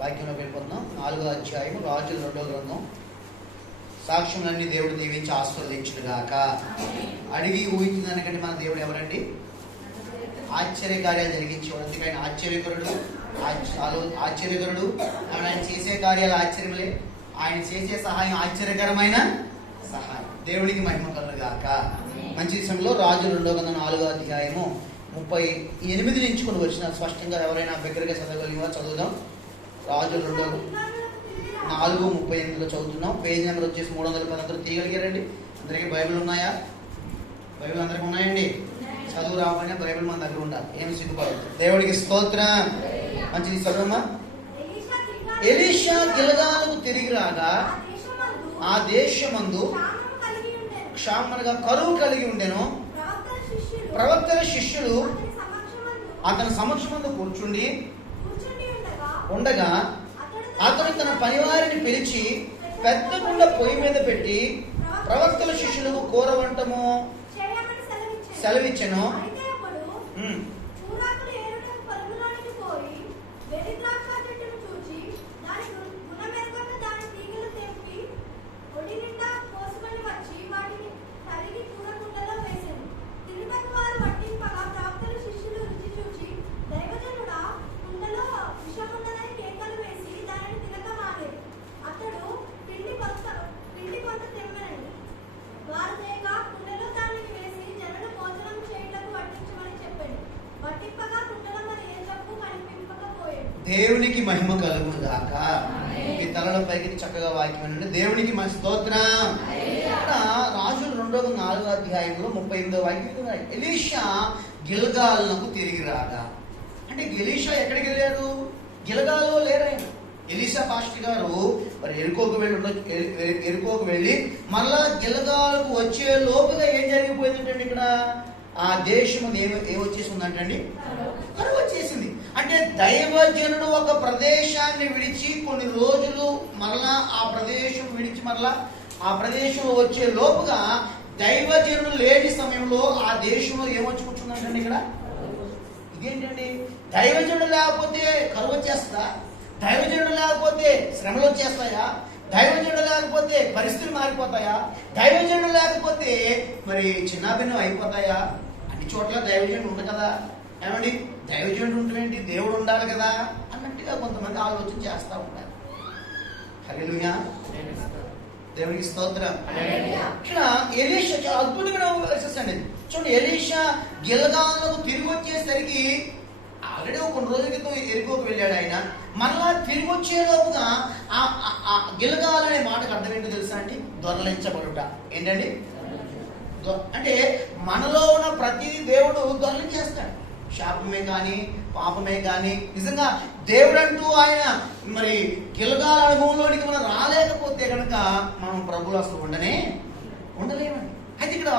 వాక్యంలో వెళ్ళిపోతున్నాం. 4వ అధ్యాయం రాజుల 2వ గ్రంథం. సాక్ష్యములన్నీ దేవుడు దీవించి ఆశీర్వదించుగాక. అడిగి ఊహించిన దానికంటే మన దేవుడు ఎవరండి? ఆశ్చర్యకార్యాలు జరిగించేవాడు. అందుకే ఆయన ఆశ్చర్యకరుడు, ఆశ్చర్యకరుడు. ఆయన చేసే కార్యాలు ఆశ్చర్యములే, ఆయన చేసే సహాయం ఆశ్చర్యకరమైన సహాయం. దేవుడికి మహిమ కలుగుగాక. మంచి విషయంలో రాజుల 2వ గ్రంథం 4వ అధ్యాయము 38 నుంచి కొన్ని వచ్చిన స్పష్టంగా ఎవరైనా దగ్గరగా చదవగలిగిన చదువుదాం. రాజుల 4:38 చదువుతున్నాం. పేజ్ నెంబర్ వచ్చేసి 310. తీయగలిగారండి? అందరికీ బైబిల్ ఉన్నాయా? బైబిల్ అందరికీ ఉన్నాయండి? చదువు రాకపోయినా బైబిల్ మన దగ్గర ఉండాలి. ఏమి సిగ్గుపడదు. దేవుడికి స్తోత్రం. మంచిది చదువమ్మా. ఎలీషా గిల్గాలుకు తిరిగి రాగా ఆ దేశమందు క్షామనగా కరువు కలిగి ఉండెను. ప్రవక్తల శిష్యులు అతని సమక్షమందు కూర్చుండి ఉండగా అతను తన పనివారిని పిలిచి పెద్ద కుండ పొయ్యి మీద పెట్టి ప్రవక్తల శిష్యులకు కూర వంటము సెలవిచ్చెను. దేవునికి మహిమ కలుగుగాక. మీ తలలో పైకి చక్కగా వాక్యం అంటే దేవునికి మన స్తోత్రం. రాజుల 4వ అధ్యాయంలో 38వ వాక్యం, ఎలీషా గిల్గాలునకు తిరిగి రాగా. అంటే ఎలీషా ఎక్కడికి వెళ్ళారు? గిల్గాల్లో లేరు ఆయన. ఎలీషా పాస్టర్ గారు మరి ఎరుకోకు వెళ్ళి మళ్ళా గిల్గాలకు వచ్చే లోపుగా ఏం జరిగిపోయిందంటే ఇక్కడ ఆ దేశం ఏమొచ్చేసి ఉందంటండి? కరువు వచ్చేసింది. అంటే దైవజనుడు ఒక ప్రదేశాన్ని విడిచి కొన్ని రోజులు మరలా ఆ ప్రదేశం విడిచి మరలా ఆ ప్రదేశంలో వచ్చే లోపుగా దైవజనుడు లేని సమయంలో ఆ దేశంలో ఏమొచ్చి కూర్చుందంటండి ఇక్కడ? ఇదేంటండి? దైవజనుడు లేకపోతే కరువు వచ్చేస్తా? దైవజనుడు లేకపోతే శ్రమలు వచ్చేస్తాయా? దైవజనుడు లేకపోతే పరిస్థితులు మారిపోతాయా? దైవజనుడు లేకపోతే మరి చిన్నాభిన్నం అయిపోతాయా? అన్ని చోట్ల దైవజనుడు ఉంది కదా. ఏమండి, దైవజనుడు ఉంటుందేంటి? దేవుడు ఉండాలి కదా అన్నట్టుగా కొంతమంది ఆలోచన చేస్తూ ఉంటారు. హల్లెలూయా, దేవునికి స్తోత్రం. ఇక్కడ ఎలీషా చాలా అద్భుతమైన అండి. చూడండి, ఎలీషా గిల్గాలుకు తిరిగి వచ్చేసరికి ఆల్రెడీ కొన్ని రోజుల క్రితం ఎరుకోకు వెళ్ళాడు ఆయన. మరలా తిరిగి వచ్చేలోపుగా ఆ గిల్గాల్ అనే మాటకు అర్థం ఏంటో తెలుసా అండి? దొరలించబడుట. ఏంటండి? అంటే మనలో ఉన్న ప్రతి దేవుడు దొరలించేస్తాడు. శాపమే కానీ పాపమే కానీ నిజంగా దేవుడంటూ ఆయన మరి గిల్గాల్ అనుభవంలోనికి మనం రాలేకపోతే కనుక మనం ప్రభువులు అసలు ఉండలేమండి. అయితే ఇక్కడ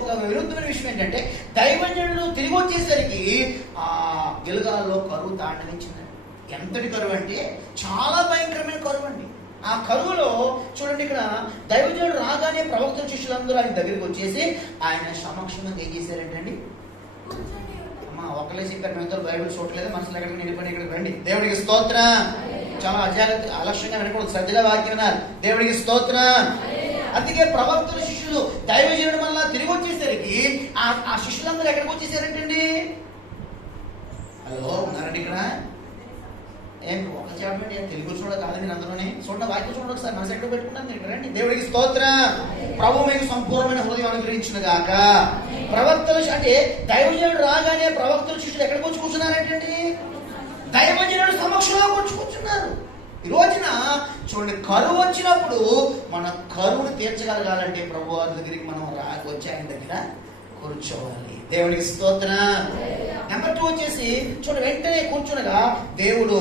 ఒక విరుద్ధమైన విషయం ఏంటంటే దైవజనుడు తిరిగి వచ్చేసరికి ఆ గిల్గాల్లో కరువు తాండవించిందండి. ఎంతటి కరువు అంటే చాలా భయంకరమైన కరువు అండి. ఆ కరువులో చూడండి, ఇక్కడ దైవజనుడు రాగానే ప్రవక్తల శిష్యులందరూ ఆయన దగ్గరికి వచ్చేసి ఆయన సమక్షంగా ఏం చేశారంటండి? అమ్మా, ఒకళ్ళే చెప్పారు, మేము బైబిల్ చూడలేదు, మనసులో ఎక్కడికి నిలిపండి, ఇక్కడికి రండి. దేవుడికి స్తోత్రం. చాలా అజాగ్రత్త అలక్ష్యంగా వినకూడదు, శ్రద్ధగా వాక్యం వినాలి. దేవుడికి స్తోత్రం. అందుకే ప్రవక్తల శిష్యులు దైవజనుడు మళ్ళా తిరిగి వచ్చేసరికి ఆ శిష్యులందరూ ఎక్కడికి వచ్చేసారంటండి? హలో, ఉన్నారండి ఇక్కడ? ఏం ఒక చెప్పండి, తెలుగు చూడ కాదు మీరు అందరూనే చూడండి, వాక్యం చూడండి ఒకసారి. మనసు ఎక్కడ పెట్టుకుంటాను మీరు రండి. దేవుడికి స్తోత్రం. ప్రభు మీకు సంపూర్ణమైన హృదయం అనుగ్రహించిన గాక. ప్రవక్తలు అంటే దైవజనుడు రాగానే ప్రవక్తల శిష్యులు ఎక్కడికి వచ్చి కూర్చున్నారంటండి? దైవజనుడు సమక్షంలో వచ్చి కూర్చున్నారు. ఈ రోజున చూడండి, కరువు వచ్చినప్పుడు మన కరువును తీర్చగలగాలంటే ప్రభు వారి దగ్గరికి మనం వచ్చి ఆయన దగ్గర కూర్చోవాలి. దేవుడికి స్తోత్రం. నెంబర్ 2 వచ్చేసి చూడండి, వెంటనే కూర్చునగా దేవుడు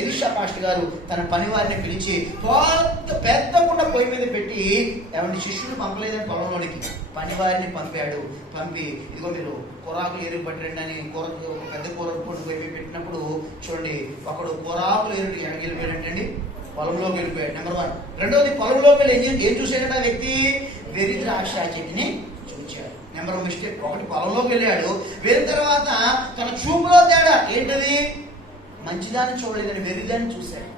ఎలీషా పాస్టర్ గారు తన పని వారిని పిలిచి పెద్ద కుండ పొయ్యి మీద పెట్టి, ఏమంటే శిష్యులు పంపలేదని పొలంలోనికి పని వారిని పంపి ఇదిగో మీరు కూరాకులు ఎరుగు పట్టండి అని ఒక పెద్ద కూర పొట్టు పొయ్యి పెట్టినప్పుడు చూడండి, ఒకడు కూరాకులు ఎరుగు వెళ్ళిపోయాడంటండి, పొలంలోకి వెళ్ళిపోయాడు. నెంబర్ 1. రెండవది, పొలంలోకి వెళ్ళి ఏం చూసాడంటే ఆ వ్యక్తి వెర్రి ద్రాక్ష చెట్టుని చూచాడు. Number 1 mistake. ఒకటి పొలంలోకి వెళ్ళాడు, వెళ్ళిన తర్వాత తన చూపులో తేడా ఏంటది? మంచిదాన్ని చూడలేదని వెర్రిదాన్ని చూశాడు.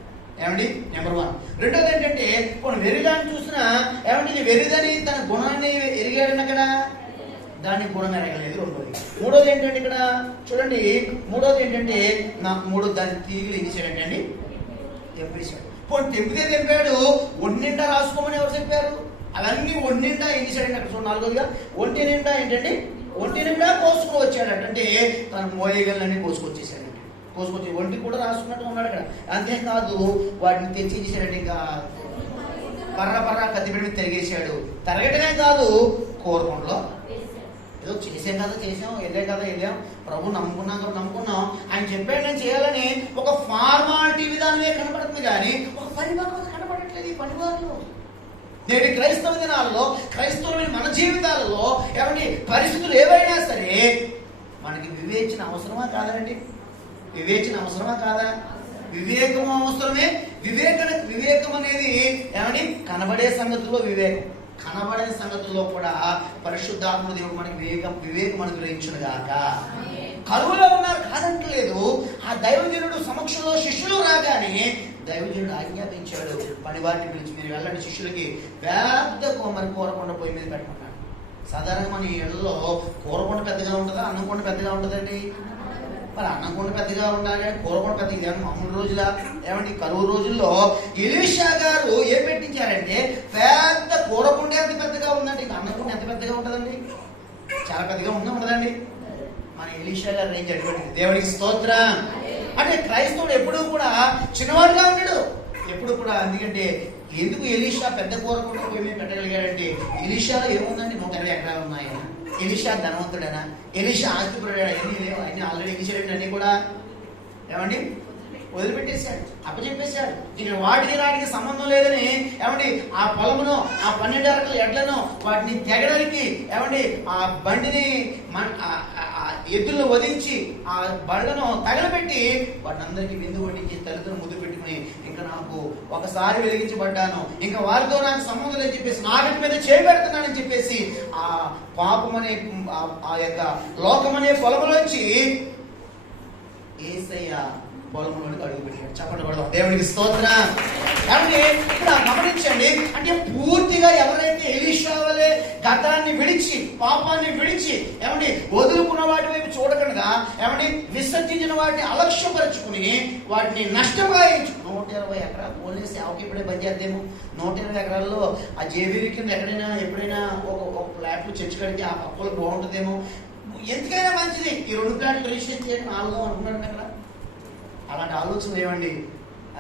ఏమండి, నెంబర్ 1. రెండోది ఏంటంటే కొన్ని వెర్రిదాన్ని చూసినా ఏమండి ఇది వెర్రిదని తన గుణాన్ని ఎరిగాడని అక్కడ దాని గుణం ఎరగలేదు. రెండోది. మూడోది ఏంటంటే ఇక్కడ చూడండి, మూడోది ఏంటంటే దాన్ని తీగిలి ఇచ్చాడంటండి, తెంపేశాడు. పోనీ తెంపితే తెంపాడు, ఒంటినిండా రాసుకోమని ఎవరు చెప్పారు? అవన్నీ ఒంటినిండా ఏం చేశాడండి అక్కడ చూడండి. నాలుగోదిగా ఒంటి నిండా ఏంటండి, ఒంటి నిండా కోసుకుని వచ్చాడట. అంటే తన మోయగలన్నీ కోసుకొచ్చేసాడండి. కోసుకొచ్చి ఒంటి కూడా రాసుకున్నట్టు ఉన్నాడు అక్కడ. అంతేకాదు వాటిని తెచ్చి చేశాడంటే ఇంకా పర్ర కత్తిపెట్టి మీద తిరిగేశాడు. తరగటమే కాదు, కోరకుండలో ఏదో చేసాం కదా చేసాం, వెళ్ళాం కదా వెళ్ళాం, ప్రభు నమ్ముకున్నాం కదా నమ్ముకున్నాం, ఆయన చెప్పాడు నేను చేయాలని ఒక ఫార్మాలిటీ విధానమే కనపడుతుంది కానీ ఒక పరిభాగం కనపడట్లేదు ఈ పనివారిలో. నేటి క్రైస్తవ దినాల్లో క్రైస్తవులైన మన జీవితాలలో ఏమండి పరిస్థితులు ఏవైనా సరే మనకి వివేచన అవసరమా కాదండి? వివేచన అవసరమా కాదా? వివేకం అవసరమే. వివేకం అనేది ఏమని కనబడే సంగతుల్లో వివేకం, కనబడే సంగతుల్లో కూడా పరిశుద్ధాత్మ దేవుడు మనకి వివేకం అనుగ్రహించును గాక. కరువులో ఉన్నారు కాదంటలేదు. ఆ దైవజనుడు సమక్షంలో శిష్యులు రాగానే దైవజనుడు ఆజ్ఞాపించాడు, పనివారిని పిలిచి మీరు వెళ్ళండి, శిష్యులకి పెద్ద కూరకొండ పొయ్యి మీద పెట్టమన్నాడు. సాధారణంగా మన ఇళ్లలో కూరకొండ పెద్దగా ఉంటుందా, అన్నం కొండ పెద్దగా ఉంటుందండి? మరి అన్నం కొండ పెద్దగా ఉండాలి, కూరకొండ పెద్ద. ఇది మామూలు రోజుల ఏమండి కరువు రోజుల్లో ఎలీషా గారు ఏం పెట్టించారంటే పెద్ద కూరకొండ ఎంత పెద్దగా ఉందండి, ఇంకా అన్నం కొండ ఎంత పెద్దగా ఉంటుందండి? చాలా పెద్దగా ఉండదండి. మన ఎలీషా గారు రేంజ్ అడిపెట్టింది. దేవుడికి స్తోత్రం. అంటే క్రైస్తవుడు ఎప్పుడూ కూడా చిన్నవాడుగా ఉన్నాడు ఎప్పుడు కూడా. ఎందుకంటే ఎందుకు ఎలీషా పెద్ద కూరకొండ పోయి మీద పెట్టగలిగాడంటే ఎలీషాలో ఏముందండి, 120 ఎకరాలు ఉన్నాయన. ఎలీషా ధనవంతుడైనా, ఎలీషా ఆస్తిపరుడైనా, అన్ని లేవు, అన్ని ఆల్రెడీ ఎగిసాడు, అన్ని కూడా ఏమండి వదిలిపెట్టేశాడు, అప్పచెప్పేశాడు. ఇక వాటికి రాటికి సంబంధం లేదని ఏమండి ఆ పొలమును, ఆ 12 అరకల ఎడ్లను వాటిని తెగడానికి ఏమండి ఆ బండిని ఎద్దులను వధించి ఆ బండ్లను తగలబెట్టి వాటిని అందరికీ విందు వడ్డించి తల్లిదండ్రులు ముద్దు పెట్టుకుని ఇంకా నాకు ఒకసారి వెలిగించబడ్డాను, ఇంకా వారితో నాకు సంబంధం లేదని చెప్పేసి నాగటి మీద చేయబెడుతున్నానని చెప్పేసి ఆ పాపమనే ఆ యొక్క లోకమనే పొలములోంచి యేసయ్య పొలంలోనికి అడుగు పెట్టాడు. చెప్పండి కూడా దేవునికి స్తోత్రం. కాబట్టి ఇక్కడ గమనించండి, అంటే పూర్తిగా ఎవరైతే ఎలీషా వలె గతాన్ని విడిచి పాపాన్ని విడిచి ఏమండి వదులుకున్న వాటి వైపు చూడకుండా ఏమండి విసర్జించిన వాటిని అలక్ష్యపరుచుకుని వాటిని నష్టంగా 120 ఎకరాలు ఓన్లీ సేవకి ఇప్పుడే బంద్ చేద్దాము. 120 ఎకరాల్లో ఆ జేబీవి కింద ఎక్కడైనా ఎప్పుడైనా ఒక ఫ్లాట్లు చర్చి కడితే ఆ పక్కలు బాగుంటుందేమో, ఎందుకైనా మంచిది ఈ 2 ఫ్లాట్లు రిజిస్ట్రేషన్ చేయడం 4 అనుకున్నాడు అక్కడ. అలాంటి ఆలోచన ఏమండి,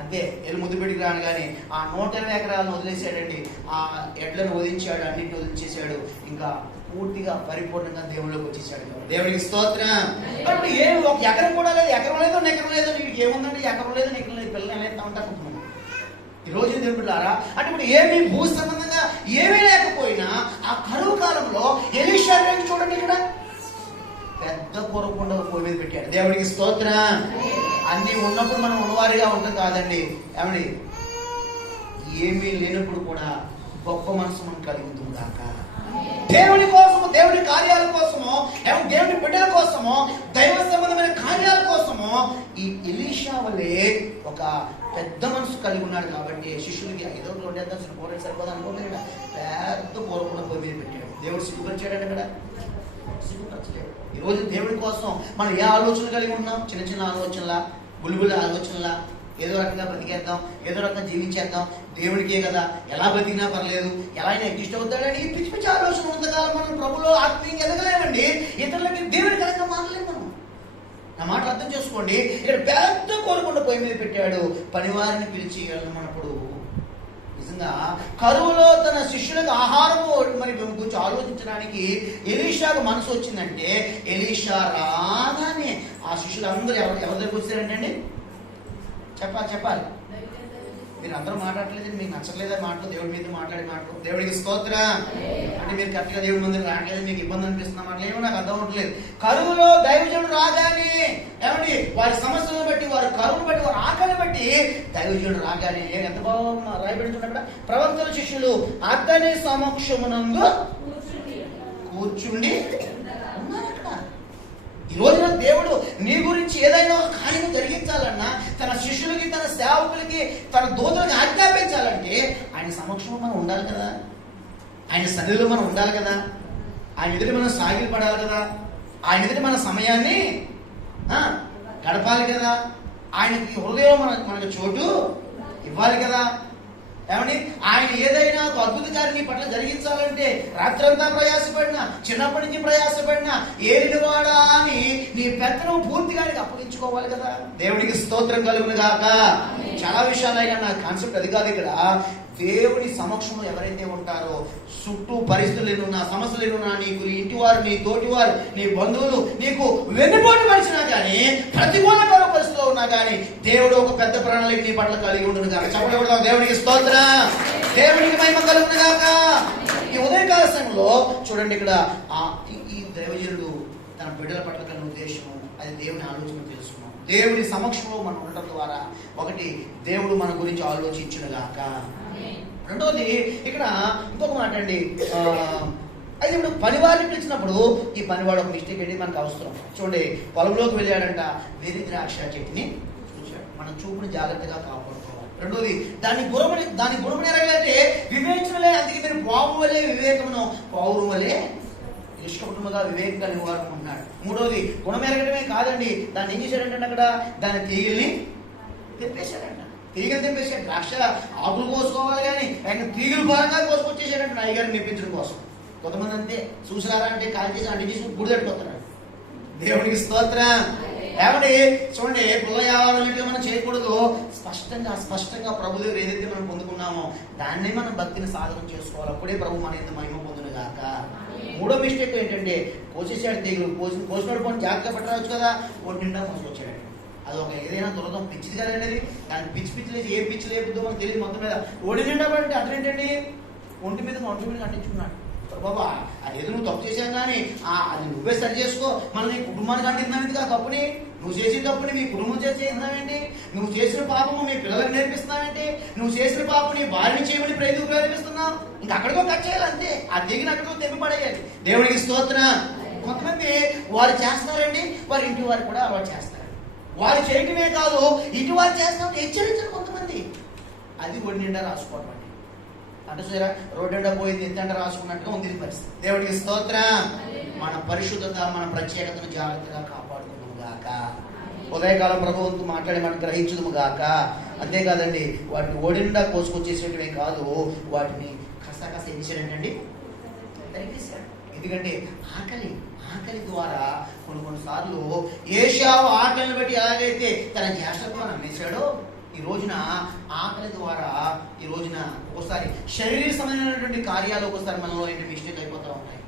అంతే ఎల్లు ముద్దు పెడికి రాను కానీ ఆ 120 ఎకరాలను వదిలేసాడండి. ఆ ఎడ్లను వదిలించాడు, అన్నింటిని వదిలించేశాడు, ఇంకా పూర్తిగా పరిపూర్ణంగా దేవుళ్ళకి వచ్చేసాడు. దేవుడికి స్తోత్రం. అంటే ఏం ఒక ఎకరం కూడా లేదు, ఎకరం లేదు నెకరం లేదు, వీడికి ఏముందండి, ఎకరం లేదు నెకరం లేదు, పిల్లలు ఎలా ఉంటారు ఈ రోజు దేవుళ్ళారా. అంటే ఇప్పుడు ఏమీ భూ సంబంధంగా ఏమీ లేకపోయినా ఆ కరువు కాలంలో ఎలీషా చూడండి ఇక్కడ పెద్ద కూరకొండ పొయ్యి మీద పెట్టాడు. దేవుడికి స్తోత్రం. అన్ని ఉన్నప్పుడు మనం ఉన్నవారిగా ఉంటుంది కాదండి, ఏమండి ఏమీ లేనప్పుడు కూడా గొప్ప మనసు మనం కలుగుతుంది కాక. దేవుని కోసము, దేవుని కార్యాల కోసము, దేవుని బిడ్డల కోసము, దైవ సంబంధమైన కార్యాల కోసము ఈ ఎలీషా వలె ఒక పెద్ద మనసు కలిగి ఉన్నాడు. కాబట్టి శిష్యులకి ఏదో వండేద్దాం కూర సరిపోదు అనుకోలేదు, పెద్ద కూరకొండ పొయ్యి మీద పెట్టాడు. దేవుడు సిగ్గుపరిచాడండి అక్కడ, సిగ్గుపరచలేడు. ఈరోజు దేవుడి కోసం మనం ఏ ఆలోచన కలిగి ఉన్నాం? చిన్న చిన్న ఆలోచనలా, బుల్బుల ఆలోచనలా, ఏదో రకంగా బ్రతికేద్దాం, ఏదో రకంగా జీవించేద్దాం, దేవుడికే కదా, ఎలా బ్రతికినా పర్లేదు, ఎలా అయినా అడ్జస్ట్ అవుతాడని ఈ పిచ్చి పిచ్చి ఆలోచన ఉన్నంతకాలం మనం ప్రభులో ఆత్మీయంగా ఎదగలేమండి. ఇతరులకి దేవుడి కనుక మారలేము మనం. నా మాట అర్థం చేసుకోండి. ఇక్కడ పెద్ద కోరకొండ పొయ్యి మీద పెట్టాడు, పనివారిని పిలిచి వెళ్ళమన్నప్పుడు నిజంగా కరువులో తన శిష్యులకు ఆహారము మరి గురించి ఆలోచించడానికి ఎలీషాకు మనసు వచ్చిందంటే ఎలీషా రాగానే ఆ శిష్యులందరూ ఎవరి దగ్గరికి వచ్చారంటండి? చెప్పాలి. మీరు అందరూ మాట్లాడలేదు, మీకు నచ్చలేదా మాటలు, దేవుడి మీద మాట్లాడే మాటలు. దేవుడికి స్తోత్రం. అంటే మీరు కరెక్ట్గా దేవుడి ముందు రావట్లేదు, మీకు ఇబ్బంది అనిపిస్తున్న మాటలు ఏమో నాకు అర్థం అవట్లేదు. కరువులో దైవజనుడు రాగానే ఏమండి వారి సమస్యలను బట్టి, వారి కరువును బట్టి, వారి ఆకలిని బట్టి దైవజనుడు రాగానే ఎంత బాగా రాయబెడుతున్నక్కడ ప్రవక్తల శిష్యులు అతని సమక్షమునందు కూర్చుండి ఉన్నారు. అక్కడ ఈ రోజున దేవుడు నీ గురించి ఏదైనా ఒక కార్యం జరిగించాలన్నా, తన శిష్యులకి, తన సేవకులకి, తన దూతలకి ఆజ్ఞాపించాలంటే ఆయన సమక్షంలో మనం ఉండాలి కదా, ఆయన సన్నిధిలో మనం ఉండాలి కదా, ఆయన ఎదుటి మనం సాగిలు పడాలి కదా, ఆయన ఎదుటి మన సమయాన్ని గడపాలి కదా, ఆయనకి హృదయం మనకు చోటు ఇవ్వాలి కదా. ఏమండి, ఆయన ఏదైనా ఒక అద్భుత కార్యం నీ పట్ల జరిగించాలంటే రాత్రంతా ప్రయాసపడినా, చిన్నప్పటి నుంచి ప్రయాసపడినా, ఏలినవాడా అని నీ పెత్తనం పూర్తిగా అప్పగించుకోవాలి కదా. దేవునికి స్తోత్రం కలుగును గాక. చాలా విషయాలైనా నా కాన్సెప్ట్ అది కాదు. ఇక్కడ దేవుని సమక్షంలో ఎవరైతే ఉంటారో, చుట్టూ పరిస్థితులు ఎన్నున్నా, సమస్యలు ఎన్నున్నా, నీకు నీ ఇంటివారు, నీ తోటివారు, నీ బంధువులు నీకు వెన్నుపోటు పరిచినా కానీ, ప్రతికూలకర పరిస్థితిలో ఉన్నా కానీ, దేవుడు ఒక పెద్ద ప్రణాళిక నీ పట్ల కలిగి ఉండును కాక. చెప్పడం దేవునికి స్తోత్రం, దేవునికి మహిమ కలుగును గాక. ఈ ఉదయకాల సమయంలో చూడండి, ఇక్కడ ఈ దైవజనుడు తన బిడ్డల పట్ల కలిగిన ఉద్దేశము, అది దేవుని ఆలోచన తెలుసుకున్నాం. దేవుని సమక్షంలో మనం ఉండటం ద్వారా ఒకటి, దేవుడు మన గురించి ఆలోచించును గాక. రెండోది, ఇక్కడ ఇంకొక మాట అండి, అది ఇప్పుడు పనివాడిని పిలిచినప్పుడు ఈ పనివాడు ఒక మిస్టేక్ ఏంటి మనకు అవసరం. చూడండి, పొలంలోకి వెళ్ళాడంట, వెర్రి ద్రాక్ష చెట్టుని చూశాడు. మన చూపుని జాగ్రత్తగా కాపాడుకోవాలి. రెండోది, దాని గుణమని ఎరగాలంటే వివేచనలే. అందుకే మీరు పావు వలే వివేకమును, పౌరు వలే నిష్కపటముగా వివేకం కలిగి వారు ఉన్నాడు. మూడోది, గుణం ఎరగడమే కాదండి, దాన్ని ఏం చేశాడంటే అక్కడ దాని తీగల్ని తెప్పేశాడంట. తీగలు తెప్పేశాడు. ద్రాక్ష ఆకులు కోసుకోవాలి కానీ ఆయన తీగలు బాగా కోసుకొచ్చేసాడంట అయ్యగారిని మెప్పించడం కోసం. కొంతమంది అంతే, చూసారా అంటే కాల్ చేసి అంటే చేసి గుడి తట్టుకొస్తున్నాడు. దేవునికి స్తోత్రం. ఏమంటే చూడండి, పుల్లయాలన్నట్టుగా మనం చేయకూడదు. స్పష్టంగా ప్రభు దగ్గర ఏదైతే మనం పొందుకున్నామో దాన్నే మనం భక్తిని సాధన చేసుకోవాలి. అప్పుడే ప్రభు మన ఎంత మహిమ పొందును గాక. మూడో మిస్టేక్ ఏంటంటే, కోసేసాడు తీగలు. కోసినోడు పోనీ జాగ్రత్త పట్టరావచ్చు కదా, ఒంటి నిండా మోసుకొచ్చాడు. అది ఒక ఏదైనా దురదం, పిచ్చిది కదండి అది. దాన్ని పిచ్చి లేచి ఏ పిచ్చి లేపుద్దో మనకు తెలియదు. మొత్తం మీద ఒడి నిండా పడితే అదేంటండి, ఒంటి మీద కట్టించుకున్నాడు. బాబా, అది ఏదో నువ్వు తప్పు చేశాను కానీ అది నువ్వే సరి చేసుకో. మన నీ కుటుంబానికి అంటిందామేంటి కదా తప్పుని, నువ్వు చేసిన తప్పుని మీ కుటుంబం చేసేందామేంటి, నువ్వు చేసిన పాపము మీ పిల్లలకు నేర్పిస్తున్నావేంటి, నువ్వు చేసిన పాపం నీ భార్యని చేయమని ప్రేరేపిస్తున్నావు. ఇంకా అక్కడికో కట్ చేయాలి అంతే. ఆ దిగిన అక్కడికో తెప్పి పడేయాలి. దేవుడికి స్తోత్రం. కొంతమంది వారు చేస్తారండి, వారి ఇంటి వారు కూడా అలవాటు చేస్తారు. వారు చేయటమే కాదు, ఇంటి వారు చేస్తామని హెచ్చరించారు కొంతమంది. అది ఒడి నిండా రాసుకోవడం అండి. అంటే సరే, రోడ్డు నిండా పోయింది ఎంత రాసుకున్నట్టుగా ఉంది పరిస్థితి. దేవుడికి స్తోత్రం. మన పరిశుద్ధత, మన ప్రత్యేకతను జాగ్రత్తగా కాపాడుకుందాము గాక. ఉదయకాలం ప్రభువుతో మాట్లాడి మనం గ్రహించదుము గాక. అంతేకాదండి, వాటిని ఒడి నిండా కోసుకొచ్చేసేటమే కాదు, వాటిని కసకస ఏం చేశాడంటండి, తరిగేశాడు. ఎందుకంటే ఆకలి ద్వారా కొన్నిసార్లు ఏశావు ఆకలిని బట్టి ఎలాగైతే తన జ్యేష్ఠత్వాన్ని అమ్మేశాడో, ఈ రోజున ఆకలి ద్వారా ఈ రోజున ఒకసారి శరీర సంబంధమైనటువంటి కార్యాలు ఒకసారి మనలో ఏంటి మిస్టేక్ అయిపోతూ ఉంటాయి.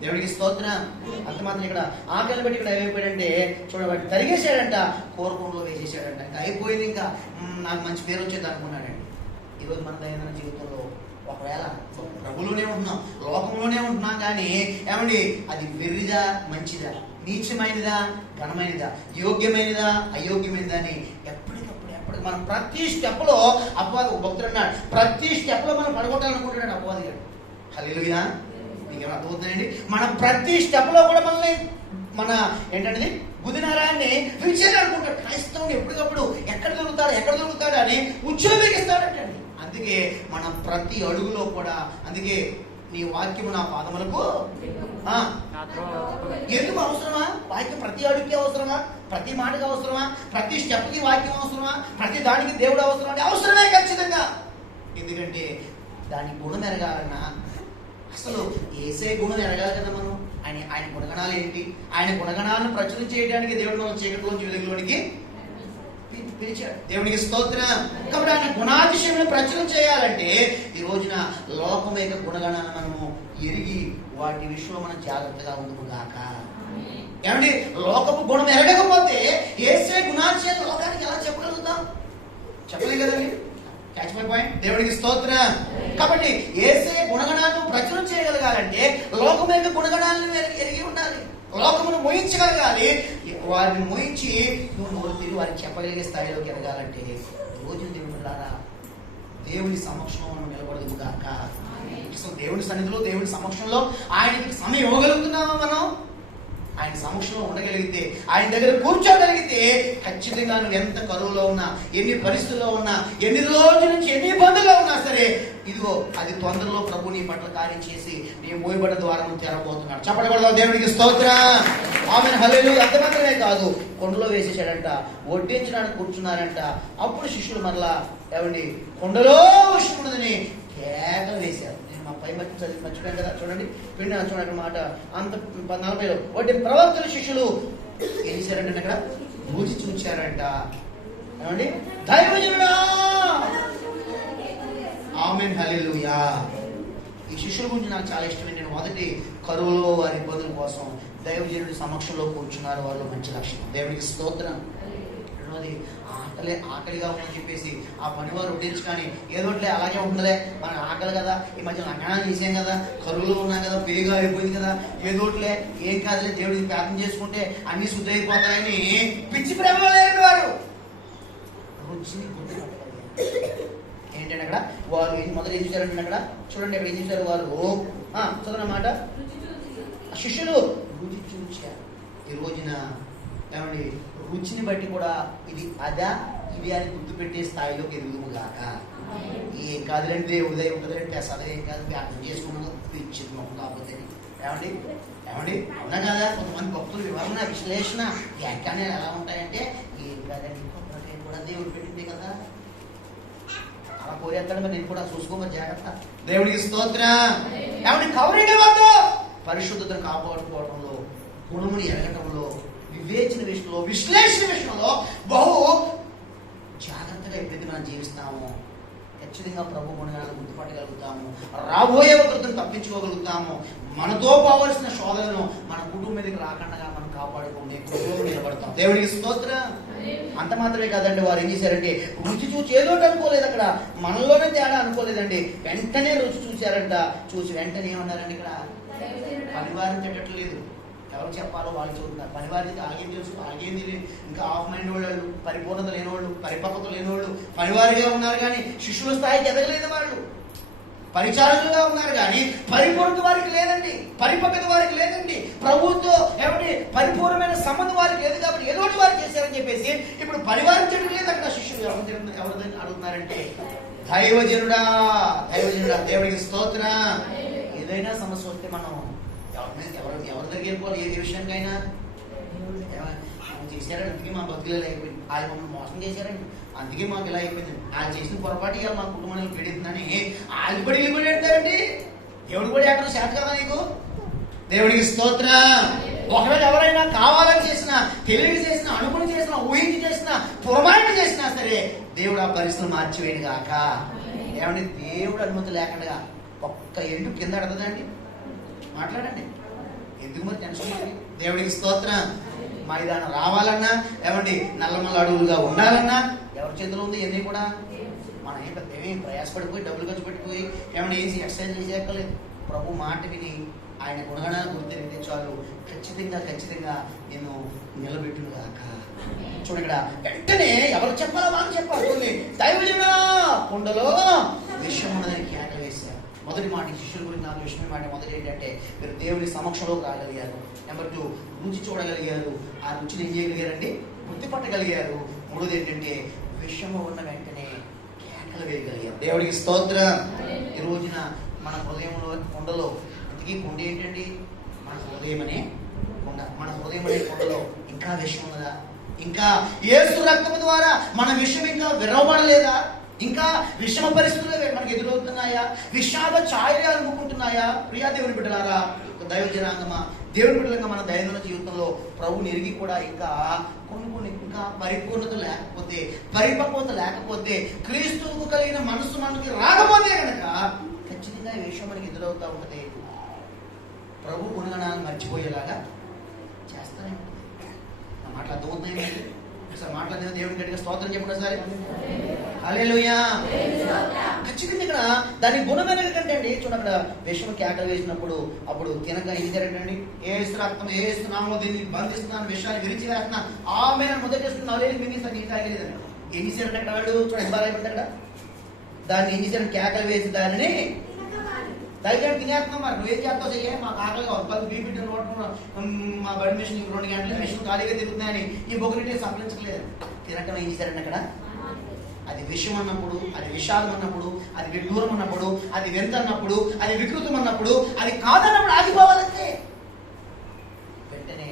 దేవుడికి స్తోత్రం. అంత మాత్రం ఇక్కడ ఆకలిని బట్టి ఇక్కడ ఏమైపోయాడంటే చూడబట్టి తరిగేశాడంట, కోరకుండలో వేసేసాడంట. ఇంకా అయిపోయింది, ఇంకా నాకు మంచి పేరు వచ్చేది అనుకున్నాడండి. ఈరోజు మన దైనందిన జీవితంలో ఒకవేళ ప్రభులోనే ఉంటున్నాం, లోకంలోనే ఉంటున్నాం కానీ ఏమండి, అది వెర్రిదా మంచిదా, నీచమైనదా ఘనమైనదా, యోగ్యమైనదా అయోగ్యమైనదా అని ఎప్పటికప్పుడు మనం ప్రతి స్టెప్లో అపవాది, భక్తుడు అన్నాడు, ప్రతి స్టెప్లో మనం పడగొట్టాలనుకుంటున్నాడు అపవాది గారు. హల్లెలూయా. మీకేమో అర్థమవుతుందండి, మనం ప్రతి స్టెప్లో కూడా మనల్ని మన ఏంటంటే గుదినారాన్ని విడిచేయాలనుకుంటాడు. క్రైస్తవుని ఎప్పటికప్పుడు ఎక్కడ దొరుకుతాడు అని ఉద్యోగిస్తాడంటండి. అందుకే మనం ప్రతి అడుగులో కూడా, అందుకే నీ వాక్యము నా పాదములకు ఎందుకు అవసరమా? వాక్యం ప్రతి అడుగుకి అవసరమా? ప్రతి మాటకి అవసరమా? ప్రతి స్టెప్కి వాక్యం అవసరమా? ప్రతి దానికి దేవుడు అవసరం అంటే అవసరమే ఖచ్చితంగా. ఎందుకంటే దాని గుణం ఎరగాలన్నా అసలు ఏసే గుణం ఎరగాలి కదా. మనం ఆయన గుణగణాలు ఏంటి, ఆయన గుణగణాలను ప్రచురం చేయడానికి దేవుడు మనం చీకటిలోంచి వెలుగులోనికి పిలిచాడు. దేవునికి స్తోత్రం. కాబట్టి ఆయన గుణాతిశయములను ప్రచురం చేయాలంటే ఈ రోజున లోకం యొక్క గుణగణాలను మనము ఎరిగి వాటి విషయంలో మనం జాగ్రత్తగా ఉందుము గాక. ఏమండి, లోకపు గుణం ఎరగకపోతే యేసే గుణాతిశయాలు లోకానికి ఎలా చెప్పగలుగుతాం? చెప్పలేం కదండి. Catch my point. దేవునికి స్తోత్రం. కాబట్టి యేసే గుణగణాలను ప్రచురం చేయగలగాలంటే లోకం యొక్క గుణగణాలను ఎరిగి ఉండాలి. లోకమును మోయించగలగాలి. వారిని మోయించి నువ్వు నోరు తిరిగి వారికి చెప్పగలిగే స్థాయిలోకి ఎదగాలంటే రోజు దేవుడులారా దేవుని సమక్షంలో మనం నిలబడదు గాక. అసలు దేవుని సన్నిధిలో, దేవుని సమక్షంలో ఆయనకి సమయం ఇవ్వగలుగుతున్నామా మనం? ఆయన సమక్షంలో ఉండగలిగితే, ఆయన దగ్గర కూర్చోగలిగితే ఖచ్చితంగా నువ్వు ఎంత కరువులో ఉన్నా, ఎన్ని పరిస్థితుల్లో ఉన్నా, ఎన్ని రోజుల నుంచి ఎన్ని ఇబ్బందుల్లో ఉన్నా సరే, ఇదిగో అది తొందరలో ప్రభు నీ పట్ల కార్యం చేసి నీ మోయబడ్డ ద్వారం తెరబోతున్నాడు. చెప్పడగలదా దేవునికి స్తోత్రం. ఆమెను హల్లెలూయా. అంత మాత్రమే కాదు, కొండలో వేసేసాడంట, వడ్డించడానికి కూర్చున్నారంట. అప్పుడు శిష్యులు మరలా ఏమండి కొండలో ఉష్ణుడని కేకలు వేశారు. నేను మా పై మట్టి చదివి మర్చిపోయాను కదా, చూడండి పిండి చూడండి మాట అంత 40లో ఒకటి ప్రవక్తల శిష్యులు ఏం చేశారంటే అక్కడ రుచి చూచారంట. ఏమండి దైవజనుడా, ఆమేన్ హల్లెలూయా. ఈ శిష్యుల గురించి నాకు చాలా ఇష్టం. నేను మొదటి కరువులో వారి ఇబ్బందుల కోసం దైవజనుడి సమక్షంలో కూర్చున్నారు. వాళ్ళు మంచి లక్షణం. దేవునికి స్తోత్రం. రెండవది ఆకలిగా ఉందని చెప్పేసి ఆ పనివారు వడ్డించి కానీ ఏదోట్లే అలాగే ఉంటుందిలే, మన ఆకలి కదా, ఈ మధ్య లంఘనం చేసాం కదా, కరువులో ఉన్నాం కదా, పెరిగా అయిపోయింది కదా, ఏదోట్లే ఏం కాదులే దేవుడికి ప్రార్థన చేసుకుంటే అన్ని శుద్ధి అయిపోతాయని పిచ్చి ప్రేమలో లేని వారు రుచిని ఏంటంటే అక్కడ వారు మొదలు ఏం చేశారంటే అక్కడ చూడండి, అక్కడ ఏం చేశారు వారు చదవనమాట. శిష్యులు రుచి చూచారు. ఈ రోజున ఏమండి రుచిని బట్టి కూడా ఇది అదా ఇది అని గుర్తు పెట్టే స్థాయిలోకి ఎదుగుగాక. ఏం కాదులంటే ఉదయం ఉంటుందంటే అసలు ఏం కాదు, వ్యాఖ్యం చేసుకున్నాను ఇచ్చింది మొక్క కాకపోతే ఏమండి ఏమండి అవునా కదా. కొంతమంది భక్తులు వివరణ విశ్లేషణ వ్యాఖ్యానాలు ఎలా ఉంటాయంటే ఏం కాదండి కూడా దేవుడు పెట్టింది కదా అలా కోరేస్తాడు. మరి నేను కూడా చూసుకోమని జాగ్రత్త. దేవుడికి స్తోత్రం. ఏమండి కవరింగ్ వద్దు, పరిశుద్ధతను కాపాడుకోవడంలో, గుణముని ఎరగటంలో, వివేచన విషయంలో, విశ్లేషణ విషయంలో బహు జాగ్రత్తగా ఎప్పుడైతే మనం జీవిస్తామో ఖచ్చితంగా ప్రభు గుణగాలను గుర్తుపట్టగలుగుతాము, రాబోయే ఒకరితో తప్పించుకోగలుగుతాము, మనతో పోవలసిన శోధనను మన కుటుంబం మీదకి రాకుండా మనం కాపాడుకునే కుటుంబం నిలబడతాం. దేవుడికి స్తోత్రం. అంత మాత్రమే కాదండి, వారు ఏం చేశారంటే రుచి చూసి ఏదోటి అనుకోలేదు, అక్కడ మనలోనే తేడా అనుకోలేదండి. వెంటనే రుచి చూశారంట. చూసి వెంటనే ఏమన్నారండి, ఇక్కడ పనివారం చెప్పట్లేదు, ఎవరు చెప్పాలో వాళ్ళు చెబుతున్నారు. పనివారికి ఆగేం తెలుసు, ఆగేం తెలియదు, ఇంకా ఆఫ్ మైండ్ వాళ్ళు, పరిపూర్ణత లేనివాళ్ళు, పరిపక్వత లేనివాళ్ళు పనివారిగా ఉన్నారు కానీ శిష్యుల స్థాయికి ఎదగలేదు. వాళ్ళు పరిచారకులుగా ఉన్నారు కానీ పరిపూర్ణత వారికి లేదండి, పరిపక్వత వారికి లేదండి, ప్రభుత్వం ఏమంటే పరిపూర్ణమైన సంబంధం వారికి లేదు. కాబట్టి ఏదో వారు చేశారని చెప్పేసి ఇప్పుడు పరివారించడం లేదు. అక్కడ శిష్యులు ఎవరు అడుగుతున్నారంటే దైవజనుడా, దైవజనుడా. దేవుడికి స్తోత్రం. ఏదైనా సమస్య వస్తే మనం ఎవరి దగ్గర వెళ్ళిపోవాలి, ఏ విషయానికైనా చేశారండి, అందుకే మా బతుకులు అయిపోయింది, ఆయన మమ్మల్ని మోసం చేశారండి, అందుకే మాకు ఇలా అయిపోయింది, ఆయన చేసిన పొరపాటు ఇక మా కుటుంబాన్ని పెడుతుందని వాళ్ళు కూడా ఇల్లు కూడా పెడతారండి. దేవుడు కూడా ఎక్కడ శాత కదా నీకు. దేవుడికి స్తోత్రం. ఒకవేళ ఎవరైనా కావాలని చేసినా, తెలియని చేసినా, అనుకుని చేసినా, ఊహించి చేసినా, పొరపాటు చేసినా సరే దేవుడు ఆ పరిస్థితులు మార్చివేయడు గాక. ఏమంటే దేవుడు అనుమతి లేకుండా ఒక్క ఎండు కింద అడగదండి. మాట్లాడండి, ఎందుకు మరి టెన్షన్ మరి. దేవుడికి స్తోత్రం. మైదానం రావాలన్నా, ఏమండి నల్లమల్ల అడుగులుగా ఉండాలన్నా ఎవరి చేతిలో ఉంది? ఎన్ని కూడా మనం ఏం ప్రయాసపడిపోయి డబ్బులు ఖర్చు పెట్టిపోయి ఏమైనా వేసి ఎక్సర్సైజ్ చేసేయక్కర్లేదు. ప్రభు మాట విని ఆయన గుణగణాలు గుర్తిరిగితే చాలు, ఖచ్చితంగా నేను నిలబెట్టును గాక. చూడండి ఇక్కడ వెంటనే ఎవరు చెప్పాలో వాళ్ళు చెప్పాలి. దైవజనుడా, కొండలో విషయం ఉన్నదని కేక వేశారు. మొదటి మాట శిష్యుల గురించి నాకు విషయం మాట మొదటి ఏంటంటే మీరు దేవుని సమక్షంలోకి రాగలిగారు. నెంబర్ 2 రుచి చూడగలిగారు. ఆ రుచిని ఏం చేయగలిగారండి? గుర్తుపట్టగలిగారు. మూడోది ఏంటంటే విషయము ఉన్న వెంటనే కేకలు వేయగలిగారు. దేవుడికి స్తోత్రం. ఈ రోజున మన హృదయంలో కొండలో, అందుకే కొండ ఏంటండి? మన హృదయం అనే కొండ. మన హృదయం అనే కొండలో ఇంకా విషయం ఉన్నదా? ఇంకా యేసు రక్తము ద్వారా మన విషయం ఇంకా విరవబడలేదా? ఇంకా విషమ పరిస్థితులు మనకు ఎదురవుతున్నాయా? విషాద ఛాయలు అనుకుంటున్నాయా? ప్రియా దేవుని బిడ్డలారా, దైవ జనాంగమా, దేవుని బిడ్డలంగా మన దైనందిన జీవితంలో ప్రభుని ఎరిగి కూడా ఇంకా కొన్ని ఇంకా పరిపూర్ణత లేకపోతే, పరిపక్వత లేకపోతే, క్రీస్తుకు కలిగిన మనసు మనకి రాకపోతే కనుక ఖచ్చితంగా ఈ విషయం మనకి ఎదురవుతూ ఉంటుంది. ప్రభు గుణగణాలను మర్చిపోయేలాగా చేస్తానే నా మాటలు అర్థమవుతున్నాయి. ఒకసారి మాట్లాడిన దేవుని గట్టిగా స్తోత్రం చెప్పండి సార్. హల్లెలూయా. ఖచ్చితంగా ఇక్కడ దాని గుణమైన కంటే అండి, చూడండి అక్కడ విషయం కేకలు వేసినప్పుడు అప్పుడు తినక ఏం జరగండి? ఏసు రక్తం ఏస్తున్నామో దీన్ని బంధిస్తున్నాను, విషయాన్ని విరిచి వేస్తున్నా ఆమె మొదటి చేస్తున్నావు లేదు మింగి సార్ నీకు తాగలేదని ఏం చేశారంటే అక్కడ వాడు చూడండి బాగా అయిపోతుంది. అక్కడ దాన్ని ఏం చేశారు? కేకలు వేసి దానిని దయచేసి తినేస్తున్నాం, మరి నువ్వేం చేస్తావు చెయ్యి, మాకు ఆకలిగా పది బీపీ మా బడి మిషన్ 2 గంటల మిషన్ ఖాళీగా తిరుగుతున్నాయని ఈ బొగ్గుని సంప్రదించలేదు. తినటం ఏం చేశారండి అక్కడ? అది విషం అన్నప్పుడు, అది విషాదం అన్నప్పుడు, అది విడ్డూరం అన్నప్పుడు, అది వింత అన్నప్పుడు, అది వికృతం అన్నప్పుడు, అది కాదన్నప్పుడు ఆగిపోవాలంటే వెంటనే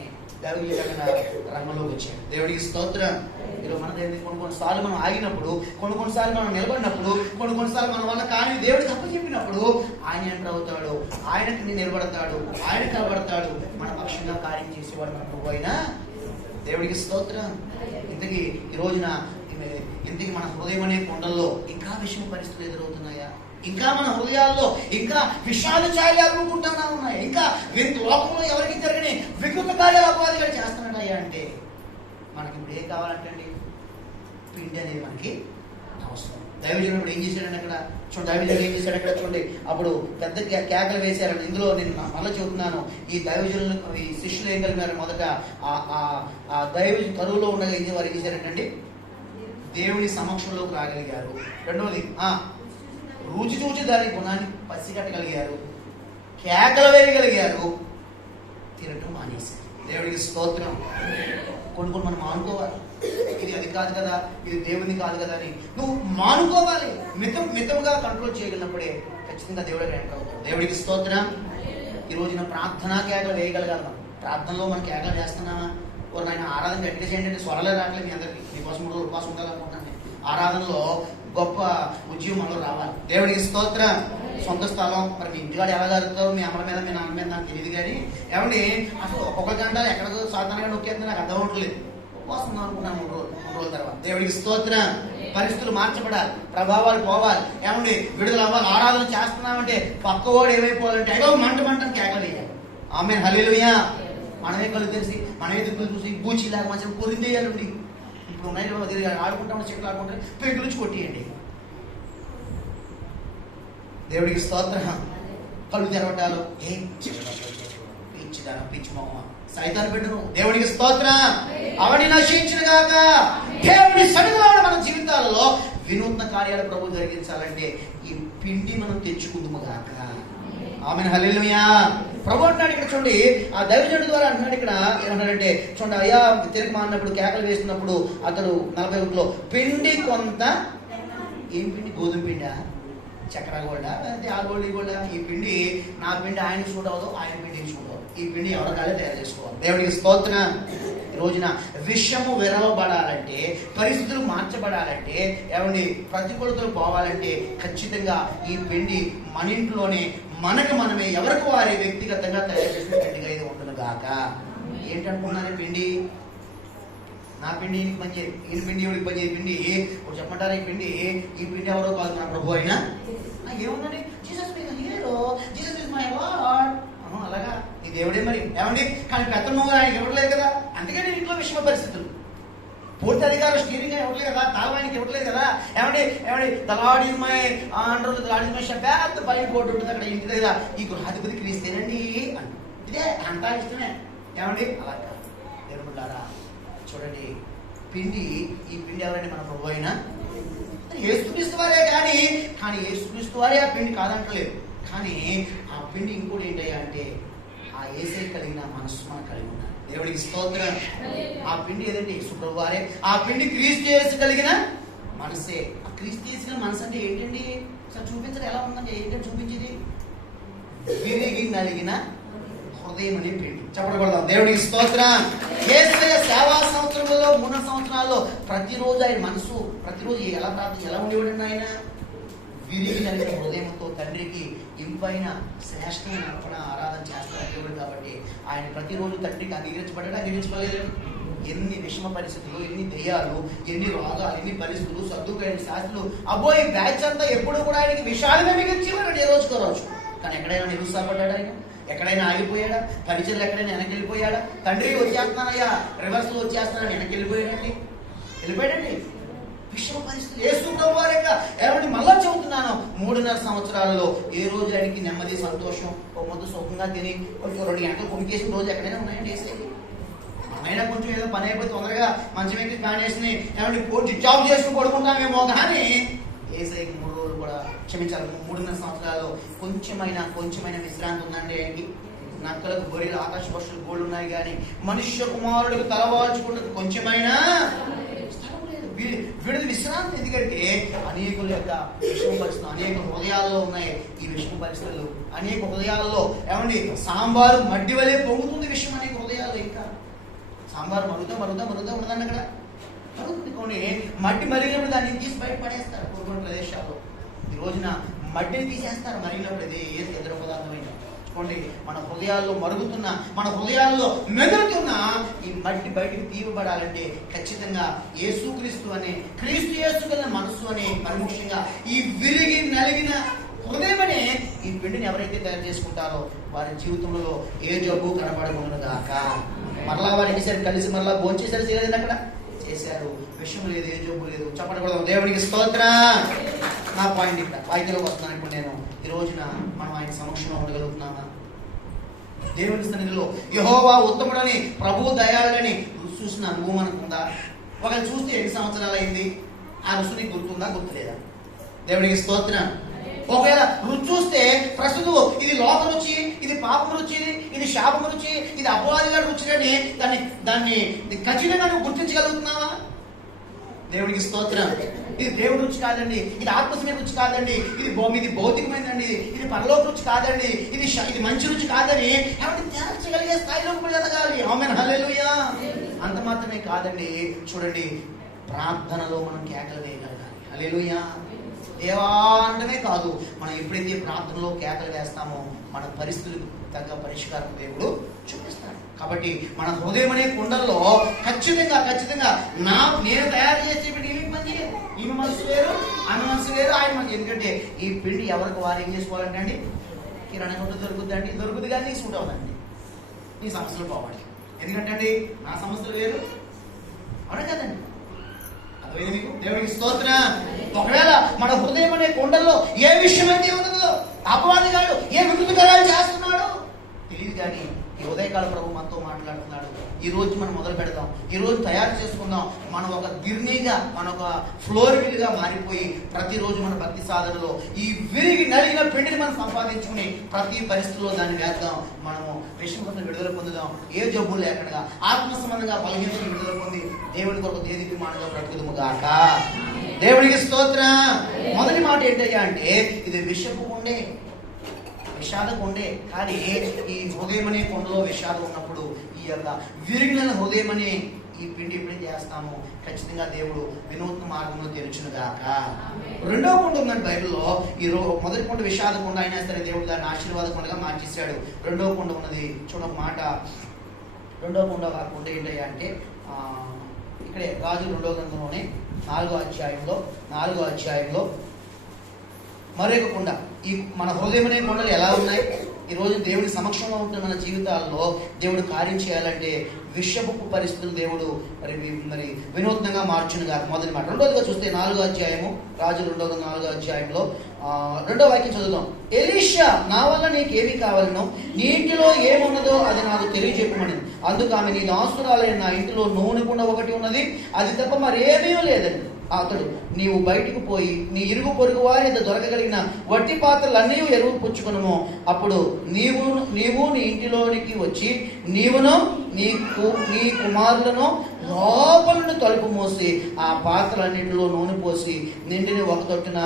రంగంలోకి వచ్చాడు. దేవుడికి స్తోత్రం. ఈరోజు మన దేవుడికి కొన్నిసార్లు మనం ఆగినప్పుడు, కొన్నిసార్లు మనం నిలబడినప్పుడు, కొన్నిసార్లు మన వల్ల కానీ దేవుడికి అప్పచెప్పినప్పుడు ఆయన ఎంటర్ అవుతాడు, ఆయనకి నిలబడతాడు, ఆయన కలబడతాడు, మన పక్షంగా కార్యం చేసేవాడు మన ప్రభు అయినా దేవుడికి స్తోత్రం. ఇంతకీ ఈ రోజున ఇంతకీ మన హృదయం అనే కొండల్లో ఇంకా విషమ పరిస్థితులు ఎదురవుతున్నాయా? ఇంకా మన హృదయాల్లో ఇంకా విషాద చార్యాలు అనుకుంటున్నా ఉన్నాయి? ఇంకా లోకంలో ఎవరికి జరిగిన వికృత కార్యాలు అపవాదిగా చేస్తున్నాడయ్యా అంటే మనకి ఇప్పుడు ఏం కావాలంటే పిండి అనేది మనకి అవసరం. దైవజనుడు ఏం చేశాడండి అక్కడ చూడండి, దైవజనుడు ఏం చేశాడు అక్కడ చూడండి. అప్పుడు పెద్ద కేకలు వేశారండి. ఇందులో నేను మళ్ళీ చెబుతున్నాను, ఈ దైవజనులు ఈ శిష్యులు ఏం కలిగినారు? మొదట ఆ దైవజను కరువులో ఉండగా వారు ఏం చేశారంటండి? దేవుని సమక్షంలోకి రాగలిగారు. రెండవది రుచి చూచి దాని గుణాన్ని పసిగట్టగలిగారు, కేకలు వేయగలిగారు, తినటం మానేశారు. దేవుడికి స్తోత్రం. కొన్ని మనం మానుకోవాలి. ఇది కాదు కదా, ఇది దేవుని కాదు కదా అని నువ్వు మానుకోవాలి. మితముగా కంట్రోల్ చేయగలిగినప్పుడే ఖచ్చితంగా దేవుడు వెంట అవుతాడు. దేవుడికి స్తోత్రం. ఈ రోజున ప్రార్థనా కేకలు వేయగలగాలి. మనం ప్రార్థనలో మనం కేకలు వేస్తున్నామా? ఆయన ఆరాధన గట్టిగా చేయండి అంటే స్వరలే రావట్లేదు. మీ అందరికీ మీకోసం కూడా ఉపాసం ఉండాలనుకుంటున్నాను. ఆరాధనలో గొప్ప ఉద్యమం మనలో రావాలి. దేవుడికి స్తోత్రం. సొంత స్థలం మరి మీ ఇంటికాడ ఎలా జరుగుతారో మీ అమ్మల మీద మీ నాన్న మీద నాకు తెలియదు, కానీ ఏమండి అసలు ఒక్కొక్క గంట ఎక్కడికో సాధారణంగా నొక్కేస్తే నాకు అర్థం అవ్వట్లేదు. ఉపవాసం ఉందాం అనుకున్నాను 3 రోజుల తర్వాత. దేవుడికి స్తోత్రం. పరిస్థితులు మార్చబడాలి, ప్రభావాలు పోవాలి, ఏమండి విడుదల అవ్వాలి. ఆరాధన చేస్తున్నామంటే పక్కవాడు ఏమైపోవాలంటే ఏదో మంట కేకలు వేయాలి. ఆమేన్, హల్లెలూయా. మనమే కళ్ళు తెలిసి మనమే దిక్కులు చూసి బూచిలాగా మంచిగా పొరిందేయాలండి. ఇప్పుడు ఉన్నాయి ఆడుకుంటాం, చెట్లు ఆడుకుంటాం, పెంకు నుంచి కొట్టియండి. దేవుడికి స్తోత్రం. కళ్ళు తెరవటాలు పిచ్చి మొహ సైతాన్ని పెట్టను. దేవుడికి స్తోత్రం. అవన్నీ నశించిన గాక. దేవుడి సన్నిధిలో మన జీవితాలలో వినూత్న కార్యాలు ప్రభు జరిగించాలంటే ఈ పిండి మనం తెచ్చుకుందుము గాక. ఆమేన్, హల్లెలూయా. ప్రభు అంటున్నాడు ఇక్కడ చూడండి, ఆ దైవజనుడి ద్వారా అంటున్నాడు ఇక్కడ ఏమన్నాడంటే చూడండి, అయ్యా తిరిగి మారినప్పుడు కేకలు వేస్తున్నప్పుడు అతడు 41లో పిండి కొంత, ఏం పిండి? గోధుమ పిండా, చక్కెర గోల్డా, లేదంటే ఆ గోల్డ్ ఈ గోల్డా? ఈ పిండి నా పిండి ఆయన సూట్ అవ్వదు, ఆయన పిండి సూట్ అవ్వదు. ఈ పిండి ఎవరికాలే తయారు చేసుకోవాలి. దేవుడికి స్తోత్రం. ఈ రోజున విషయము విరవబడాలంటే, పరిస్థితులు మార్చబడాలంటే, ఏమండి ప్రతికూలతలు పోవాలంటే ఖచ్చితంగా ఈ పిండి మన ఇంట్లోనే మనకు మనమే ఎవరికి వారి వ్యక్తిగతంగా తయారు చేసిన పిండిగా ఇది ఉంటుంది గాక. ఏంటనుకున్నాను? పిండి నా పిండి ఈయనకి పని చేయి, ఈయన పిండి ఎవరికి పని చేయి. పిండి చెప్పమంటారా? ఈ పిండి ఎవరో కాదు, మన ప్రభు అయినా. ఏముందండి? Jesus is hero, Jesus is my lord. అలాగా నీ దేవుడే మరి, ఏమండి? కానీ పెద్ద నువ్వు ఆయనకి ఇవ్వట్లేదు కదా, అందుకే నేను ఇంట్లో విషమ పరిస్థితులు. పూర్తి అధికారం స్టీరింగ్ ఇవ్వట్లేదు కదా, తాళవానికి ఇవ్వట్లేదు కదా. ఏమండి ద లార్డ్ ఈజ్ మై అంటారు, the lord is my chef. పెద్ద పైన కోర్టు ఉంటుంది అక్కడ ఇంటి దగ్గర, ఈ గృహాధిపతి క్రీస్తేనండి అని. ఇదే అంతా ఇష్టమే, ఏమండి? అలా కాదు దేవుడారా. చూడండి, పిండి ఈ పిండి ఎవరండి? మన ప్రభు అయినా యేసుక్రీస్తు వారే. కానీ యేసుక్రీస్తు వారే ఆ పిండి కాదంటలేదు. కానీ ఆ పిండి ఇంకోటి ఏంటయ్యా అంటే ఆ యేసే కలిగిన మనస్సు మనం కలిగి ఉన్నాం. దేవుడికి స్తోత్రం. ఆ పిండి ఏదంటే యేసు ప్రభు వారే. ఆ పిండి క్రీస్తు యేసు కలిగిన మనసే. ఆ క్రీస్తు యేసు మనసు అంటే ఏంటండి? అసలు చూపించడం ఎలా ఉందంటే ఏంటంటే చూపించేది విరిగి నలిగిన హృదయం అనే పిండి. చెప్పకూడదాం. దేవుడికి స్తోత్రం. యేసయ్య సేవా సంవత్సరంలో 3 సంవత్సరాల్లో ప్రతిరోజు ఆయన మనసు ప్రతిరోజు ఎలా ప్రార్థన ఎలా ఉండేవాడండి? ఆయన విరిగి నలిగిన హృదయంతో తండ్రికి ఇంపైన శ్రేష్టమైన అర్పణ ఆరాధన చేస్తారు కాబట్టి ఆయన ప్రతిరోజు తండ్రికి అంగీకరించబడలేదు. ఎన్ని విషమ పరిస్థితులు, ఎన్ని దెయ్యాలు, ఎన్ని రోగాలు, ఎన్ని పరిస్థితులు, సర్దుకైన శాస్త్రులు, అబ్బోయి బ్యాచ్ అంతా ఎప్పుడు కూడా ఆయనకి విషాదమే మిగిల్చేవాడు ఏ రోజుకో రోజు. కానీ ఎక్కడైనా నిరుత్సాహపడ్డాడు ఆయన? ఎక్కడైనా ఆగిపోయాడా? పరిచయలు ఎక్కడైనా వెనక్కి వెళ్ళిపోయాడా? తండ్రి వచ్చేస్తున్నానయ్యా రివర్స్ లో వచ్చేస్తున్నాను వెనక్కి వెళ్ళిపోయాడండి. విషమ పరిస్థితులు యేసు ప్రభు వారి యొక్క ఏమంటే మళ్ళా చెబుతున్నాను, 3.5 సంవత్సరాలలో ఏ రోజు ఆయనకి నెమ్మది, సంతోషం, ఒక మొద్దు సుఖంగా తిని కొంచెం 2 గంటలు కొనికేసిన రోజు ఎక్కడైనా ఉన్నాయండి? వేసేది అయినా కొంచెం ఏదో పని అయిపోయి తొందరగా మంచి వ్యక్తి కానేసి ఏమంటే పూర్తి జాబ్ చేసుకుని పడుకుంటామేమో, కానీ ఏసైకి 3 రోజులు కూడా క్షమించాలి 3.5 సంవత్సరాలు కొంచెమైన విశ్రాంతి ఉందండి ఆయనకి. నక్కలకు గొర్రెలు ఆకాశ పక్షులు గోళ్ళు ఉన్నాయి కానీ మనుష్య కుమారుడికి తలవాల్చుకుంటే కొంచెమైనా స్థలం లేదు. వీడిది విశ్రాంతి. ఎందుకంటే అనేకుల యొక్క విషమ పరిస్థితులు అనేక హృదయాల్లో ఉన్నాయి. ఈ విషమ పరిస్థితులు అనేక హృదయాల్లో ఏమండి సాంబారు మడ్డి వలె పొంగుతుంది విషయం అనేక హృదయాల్లో. ఇంకా సాంబారు మరుగుతా ఉండదండి అక్కడ మరుగుతుంది. మడ్డి మరిగినప్పుడు దాన్ని తీసి బయట పడేస్తారు కొన్ని ప్రదేశాల్లో. ఈ రోజున మడ్డిని తీసేస్తారు మరిగినప్పుడు అది ఏ ఎదురు పదార్థమైన మన హృదయాల్లో మరుగుతున్న మన హృదయాల్లో మెదులుతున్న ఈ మట్టి బయటికి తీయబడాలంటే ఖచ్చితంగా యేసుక్రీస్తు అనే క్రీస్తు యేసు గల మనస్సు అనే పరముఖ్యంగా ఈ విరిగి నలిగిన హృదయం అనే ఈ పిండిని ఎవరైతే తయారు చేసుకుంటారో వారి జీవితంలో ఏ జబ్బు కనబడకుండా గాక. మరలా వారికి సరి కలిసి మరలా భోంచేసరి చేయలేదు అక్కడ చేశారు. విషయం లేదు, ఏ జబ్బు లేదు. చెప్పకూడదు. దేవుడికి స్తోత్రం. నా పాయింట్ ఇక్కడ వాక్యంలోకి వస్తున్నాను. ఇప్పుడు నేను ఈ రోజున మనం ఆయన సమక్షంలో ఉండగలుగుతున్నామా? దేవుని సన్నిధిలో యెహోవా ఉత్తముడని ప్రభువు దయాళుడని రుచి చూసిన అనుభవం మనకుందా? ఒకవేళ చూస్తే ఎన్ని సంవత్సరాలు అయింది? ఆ రుచి నీకు గుర్తుందా, గుర్తులేదా? దేవుడికి స్తోత్రం. ఒకవేళ రుచి చూస్తే ప్రస్తుతం ఇది లోక రుచి, ఇది పాపం రుచి, ఇది శాపం రుచి, ఇది అపవాదిగా రుచి అని దాన్ని ఖచ్చితంగా నువ్వు గుర్తించగలుగుతున్నావా? దేవుడికి స్తోత్రం. ఇది దేవుడి రుచి కాదండి, ఇది ఆత్మస్మయ రుచి కాదండి, ఇది భౌతికమైందండి, ఇది పరలోక రుచి కాదండి, ఇది మంచి రుచి కాదని తేల్చగలిగే స్థాయిలోకి ఎదగాలి. ఆమేన్, హల్లెలూయా. అంత మాత్రమే కాదండి. చూడండి, ప్రార్థనలో మనం కేకలు వేయగలగాలి. హల్లెలూయా. దేవాండమే కాదు, మనం ఎప్పుడైతే ప్రార్థనలో కేకలు వేస్తామో మన పరిస్థితులకు తగ్గ పరిష్కారం దేవుడు చూపిస్తాడు. కాబట్టి మన హృదయం అనే కుండల్లో ఖచ్చితంగా నేను తయారు చేసే పిండి పని చేయదు. ఈమె మనసు వేరు, ఆమె మనసు వేరు, ఆయన మనసు. ఎందుకంటే ఈ పిండి ఎవరికి వారు ఏం చేసుకోవాలంటే అండి, కిరాణా కొట్టు దొరుకుతుందండి, దొరుకుతుంది కానీ నీకు సూట్ అవ్వదండి, నీ సమస్యలు పోవాలి. ఎందుకంటే అండి నా సమస్యలు వేరు, అవునా కదండి? అర్థమైంది మీకు? దేవుడికి స్తోత్రం. ఒకవేళ మన హృదయం అనే కొండల్లో ఏ విషయం అయితే ఉన్నదో, అపవాది గాడు ఏ వికృతికరాలు చేస్తున్నాడు తెలియదు కానీ ఈ ఉదయకాల ప్రభు మనతో మాట్లాడుతున్నాడు. ఈ రోజు మనం మొదలు పెడదాం. ఈ రోజు తయారు చేసుకుందాం. మనం ఒక గిర్నీగా, మన ఒక ఫ్లోర్ గా మారిపోయి ప్రతిరోజు మన భక్తి సాధనలో ఈ విరిగి నలిగిన పిండిని మనం సంపాదించుకుని ప్రతి పరిస్థితుల్లో దాన్ని వేద్దాం. మనము విషయం కోసం విడుదల పొందుదాం. ఏ జబ్బు లేకుండా ఆత్మ సంబంధంగా బలహీనతను విడుదల పొంది దేవుడి కొరకు దేదీప్యమానంగా బ్రతుకుదుము గాక. దేవుడికి స్తోత్రం. మొదటి మాట ఏంటయ్యా అంటే ఇది విషపు ఉండే, విషాదం ఉండే. కానీ ఈ హృదయం అనే కొండలో విషాదం ఉన్నప్పుడు ఈ యొక్క విరిగిన హృదయం అనే ఈ పిండి ఎప్పుడైతే చేస్తామో ఖచ్చితంగా దేవుడు వినూత్న మార్గంలో తెరుచును గాక. రెండవ కొండ ఉందండి బైబిల్లో. ఈ మొదటి కొండ విషాద కొండ అయినా సరే దేవుడు దాన్ని ఆశీర్వాద కొండగా మార్చేశాడు. రెండవ కొండ ఉన్నది చూడక మాట. రెండవ కొండ కొండ ఏంటయ్యా అంటే ఇక్కడే రాజు 2వ గ్రంథంలోనే 4వ అధ్యాయంలో మరొక కొండ. ఈ మన హృదయం అనే కొండలు ఎలా ఉన్నాయి? ఈ రోజు దేవుడి సమక్షంలో ఉంటున్న మన జీవితాల్లో దేవుడు కార్యం చేయాలంటే విషపు పరిస్థితులు దేవుడు మరి వినూత్నంగా మార్చునుగా. మొదటి మాట. రెండోదిగా చూస్తే 4వ అధ్యాయము, రాజు 4వ అధ్యాయంలో 2వ వాక్యం చదువుదాం. ఎలీషా, నా వల్ల నీకేమి కావాలనో, నీ ఇంటిలో ఏమున్నదో అది నాకు తెలియజెప్పమని. అందుకు ఆమె, నీ దాసురాలైన నా ఇంటిలో నూనె కుండ ఒకటి ఉన్నది, అది తప్ప మరేమీ లేదండి. అతడు, నీవు బయటకు పోయి నీ ఇరుగు పొరుగు వారి దొరకగలిగిన వట్టి పాత్రలన్నీ ఎరువు పుచ్చుకును. అప్పుడు నీవు నీ ఇంటిలోనికి వచ్చి నీవును నీ కుమారులను లోపలను తలుపు మూసి ఆ పాత్రలన్నింటిలో నూనె పోసి నిండిని ఒక తొట్టున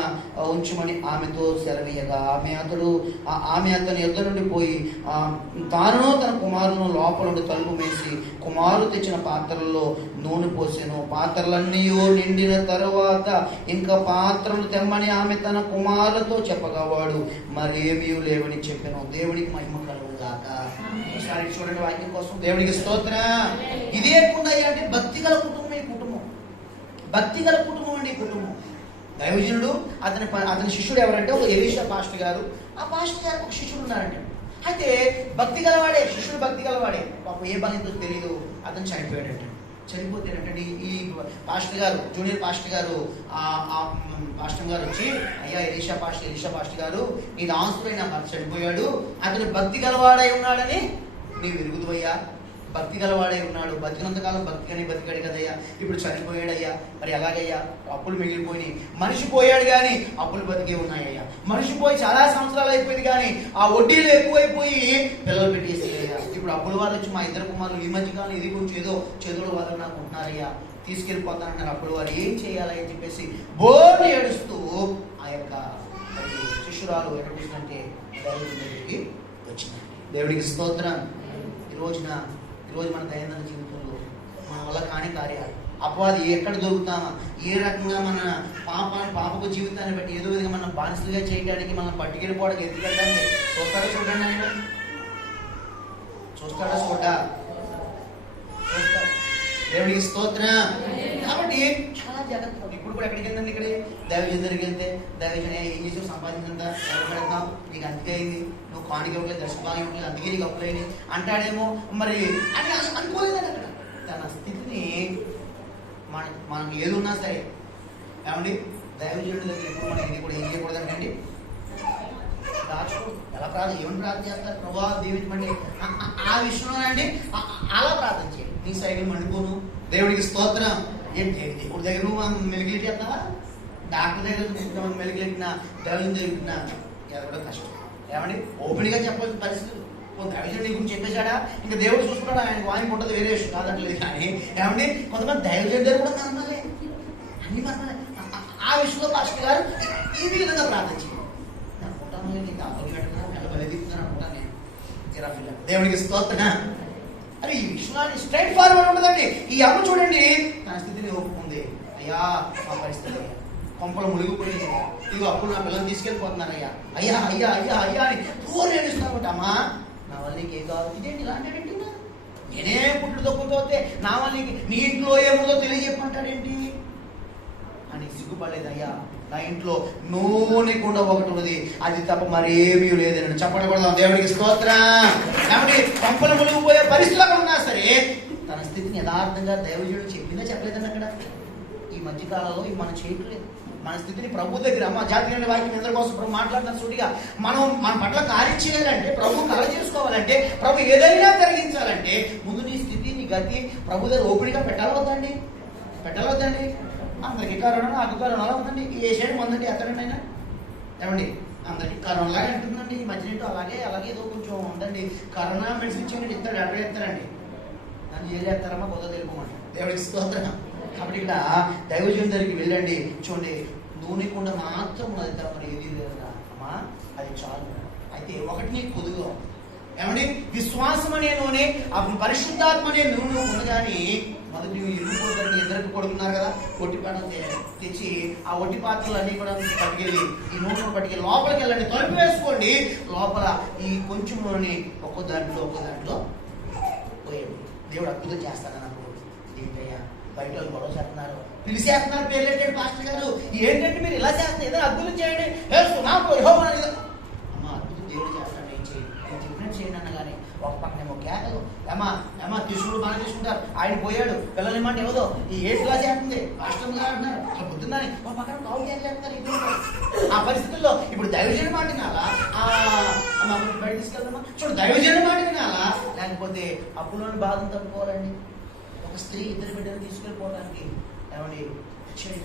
ఉంచుమని ఆమెతో సెలవీయగా ఆమె అతని యుద్ధ నుండి పోయి తాను తన కుమారులను లోపల నుండి తలుపు వేసి కుమారు తెచ్చిన పాత్రలలో నూనె పోసాను. పాత్రలన్నీ నిండిన తరువాత ఇంకా పాత్రలు తెమ్మని ఆమె తన కుమారులతో చెప్పగా వాడు మరేమీ లేవని చెప్పాను. దేవుడికి మహిమ కలుగును గాక. ఒకసారి చూడండి వాక్యం కోసం. దేవుడికి స్తోత్రం. ఇదే కుండ అంటే భక్తి గల కుటుంబం. ఈ కుటుంబం భక్తి గల కుటుంబం అండి. ఈ కుటుంబం దైవజనుడు అతని శిష్యుడు ఎవరంటే ఒక ఎలీషా పాస్టర్ గారు. ఆ పాస్టర్ గారు ఒక శిష్యుడు ఉన్నారండి. అయితే భక్తి గలవాడే, శిష్యుడు భక్తి గలవాడే. పాపం ఏ బాధ్యత తెలియదు, అతను చనిపోయాడంటే. చనిపోతేనంటే ఈ పాస్టర్ గారు, జూనియర్ పాస్టర్ గారు వచ్చి, అయ్యా ఎలీషా పాస్టర్ గారు, నీ దాసుడైన భర్త చనిపోయాడు, అతను భక్తి గలవాడై ఉన్నాడని నీవు ఎరుగుదువయ్యా, భక్తి గలవాడే ఉన్నాడు, బతికినంతకాలం భక్తిగానే బతికాడు కదయ్యా, ఇప్పుడు చనిపోయాడయ్యా, మరి ఎలాగయ్యా? అప్పులు మిగిలిపోయినాయి. మనిషి పోయాడు కానీ అప్పులు బతికే ఉన్నాయ్యా. మనిషి పోయి చాలా సంవత్సరాలు అయిపోయింది కానీ ఆ వడ్డీలు ఎక్కువైపోయి పిల్లలు పెట్టేసాయ్యా. ఇప్పుడు అప్పుల వాళ్ళు వచ్చి మా ఇద్దరు కుమారులు ఈ మధ్యకాలం ఇది కొంచెం ఏదో చేతుల వాళ్ళు నాకు ఉంటున్నారయ్యా, తీసుకెళ్ళిపోతానన్నారు. అప్పుడు వారు ఏం చేయాలి అని చెప్పేసి బోర్డు ఏడుస్తూ ఆ యొక్క శిష్యురాలు ఎక్కడికి వచ్చిందంటే దేవుడి దగ్గరికి వచ్చిందండి. దేవుడికి స్తోత్రం. ఈరోజు మన దైనందిన జీవితంలో మన వల్ల కాని కార్యాలు, అపవాది ఎక్కడ దొరుకుతామా, ఏ రకంగా మన పాపకు జీవితాన్ని బట్టి ఏదో విధంగా మనం బానిసలుగా చేయడానికి, మనం పట్టుకెళ్ళిపోవడానికి, ఎత్తుకెళ్ళడానికి చూస్తాడా? చూడండి ఆయన చూస్తాడా? చూస్తాడు. దేవుడికి స్తోత్రం. కాబట్టి చాలా జాగ్రత్త. ఇప్పుడు కూడా ఎక్కడికి వెళ్తుంది? ఇక్కడ దైవజన్ దగ్గరికి వెళ్తే దైవజన్ ఏం చేసావు, సంపాదించిందా, ఎవరు పెడతావు, నీకు అందుకే అయింది, నువ్వు కాಣಿక ఇవ్వలేదు, దర్శనం ఇవ్వలేదు, అందుకే నీకు అప్పులైంది అంటాడేమో మరి అని అనుకోలేదండి. అక్కడ తన స్థితిని మనకి ఏది ఉన్నా సరే ఏమండి దైవజనుడి దగ్గర ఎప్పుడు మనం ఇది కూడా ఏం చేయకూడదండి, దాచుకోడు. ఎలా ఏమని ప్రార్థన చేస్తారు? ప్రభావ దీవించమండి ఆ విషయంలో అండి అలా ప్రార్థన చేయండి. నీ సైకిల్ మండిపోను. దేవుడికి స్తోత్రం. ఏంటి దేవుడి దగ్గర నువ్వు మెలిగిలిటి చేస్తావా? డాక్టర్ దగ్గర మెలిగిలిట్టినా, దేవుని దగ్గర ఎదగడం కష్టం. ఏమండి ఓపెన్గా చెప్పాల్సిన పరిస్థితులు. దైవజనుడి నీ గురించి చెప్పేశాడా, ఇంకా దేవుడు చూసుకుంటాడు, ఆయనకు వాయికి ఉంటుంది, వేరే విషయం కాదంటలేదు. కానీ ఏమండి కొంతమంది దైవజనుడి దగ్గర కూడా మరణాలే, అన్ని మరణాలే. ఆ విషయంలో పాస్టర్ గారు ఈ విధంగా ప్రార్థన చేయండి. దేవుడికి స్తోత్రం. అరే ఈ విషయంలో స్ట్రైట్ ఫార్వర్డ్ ఉండదండి. ఈ అమ్మ చూడండి తన స్థితిని ఒప్పుకుంది. అయ్యా మా పరిస్థితి కొంపలు మునిగిపోయింది, ఇదిగో అప్పుడు నా పిల్లల్ని తీసుకెళ్ళిపోతున్నారు అయ్యా, అయ్యా అయ్యా అయ్యా అయ్యా అని పూర్వం ఏడుస్తున్నావు. అమ్మా నా వల్ల నీకు ఏం కావాలి? ఇదేంటి ఇలాంటి నేనే పుట్టుడు తొక్కుతోతే నా వల్ల నీ ఇంట్లో ఏముందో తెలియజెప్పమంటాడేంటి అని సిగ్గుపడలేదు. అయ్యా నా ఇంట్లో నూనె కుండ ఒకటి ఉన్నది, అది తప్ప మరేమీ లేదని చెప్పకూడదు. దేవుడికి స్తోత్రం. కాబట్టి పంపలు మునిగిపోయే పరిస్థితులు అక్కడ ఉన్నా సరే తన స్థితిని యథార్థంగా దైవజనుడు చెప్పిందా చెప్పలేదండి. అక్కడ ఈ మధ్యకాలంలో ఇవి మనం చేయట్లేదు. మన స్థితిని ప్రభు దగ్గర మా జాతీయ వాక్యం అందరి కోసం ప్రభు మాట్లాడుతున్న సూటిగా మనం మన పట్ల కార్యం చేయాలంటే, ప్రభు కలగ చేసుకోవాలంటే, ప్రభు ఏదైనా కలిగించాలంటే ముందు నీ స్థితి, నీ గతి ప్రభు దగ్గర ఓపిడిగా పెట్టాలవద్దండి. అందరికీ కరోనా, నాకు కరోనా ఉందండి, ఏ సైడ్ మందండి ఎత్తడండి అయినా ఏమండి అందరికీ కరోనాలాగా అంటుందండి. ఈ మధ్యనేటో అలాగే ఏదో కొంచెం ఉందండి. కరోనా మెడిసిన్ ఇచ్చేయండి, ఇస్తాడు, అక్కడ ఇస్తారండి, నన్ను చేయలేస్తారమ్మా కొత్త తెలుపుకోమండి. దేవుడికి స్తోత్రం. కాబట్టి ఇక్కడ దైవజనుడి దగ్గరికి వెళ్ళండి. చూడండి నూనె కుండ మాత్రం ఉన్నది తప్ప ఏది లేదా అమ్మా, అది చాలు. అయితే ఒకటి నీకు కొద్దుగా ఏమండి విశ్వాసం అనే నూనె, ఆ పరిశుద్ధాత్మ అనే నూనె ఉండగాని మొదటి ఇరుగు ఇద్దరికి కొడుకున్నారు కదా, ఒట్టి పాత్ర తెచ్చి ఆ ఒట్టి పాత్రలు అన్ని కూడా పట్టుకెళ్ళి ఈ నూనె పట్టుకెళ్ళి లోపలికి వెళ్ళండి, తలుపు వేసుకోండి. లోపల ఈ కొంచెం నూనె ఒక్కో దాంట్లో పోయండి. దేవుడు అద్భుతం చేస్తాడు. నాకు ఏంటయ్యా బయట వాళ్ళు గొడవ చేస్తున్నారు, పిలిచేస్తున్నారు, పేర్లేంటండి పాస్టర్ గారు, ఏంటంటే మీరు ఇలా చేస్తున్నారు, ఏదైనా అద్భుతం చేయండి. అమ్మ అద్భుతం దేవుడు చేస్తాడు, ఏం చేయండి, నేను చెప్పినట్టు చేయండి అన్నగానే ఒక పక్కనేమో కేకలు, ఏమా తీసుకుంటూ బాగా తీసుకుంటారు. ఆయన పోయాడు, పిల్లలు ఏమంటే ఏదో ఈ ఏడు క్లాస్ చేస్తుంది, కష్టంగా అంటున్నారు, అసలు బుద్ధిందని ఒక పక్కన కావు చేస్తారు. ఆ పరిస్థితుల్లో ఇప్పుడు దైవజన మాట వినాలా, బయట తీసుకెళ్తామా? చూడు దైవజన మాట వినాలా, లేకపోతే అప్పులోని బాధను తప్పుకోవాలండి. ఒక స్త్రీ ఇద్దరు బిడ్డలు తీసుకెళ్ళిపోవడానికి ఏమండి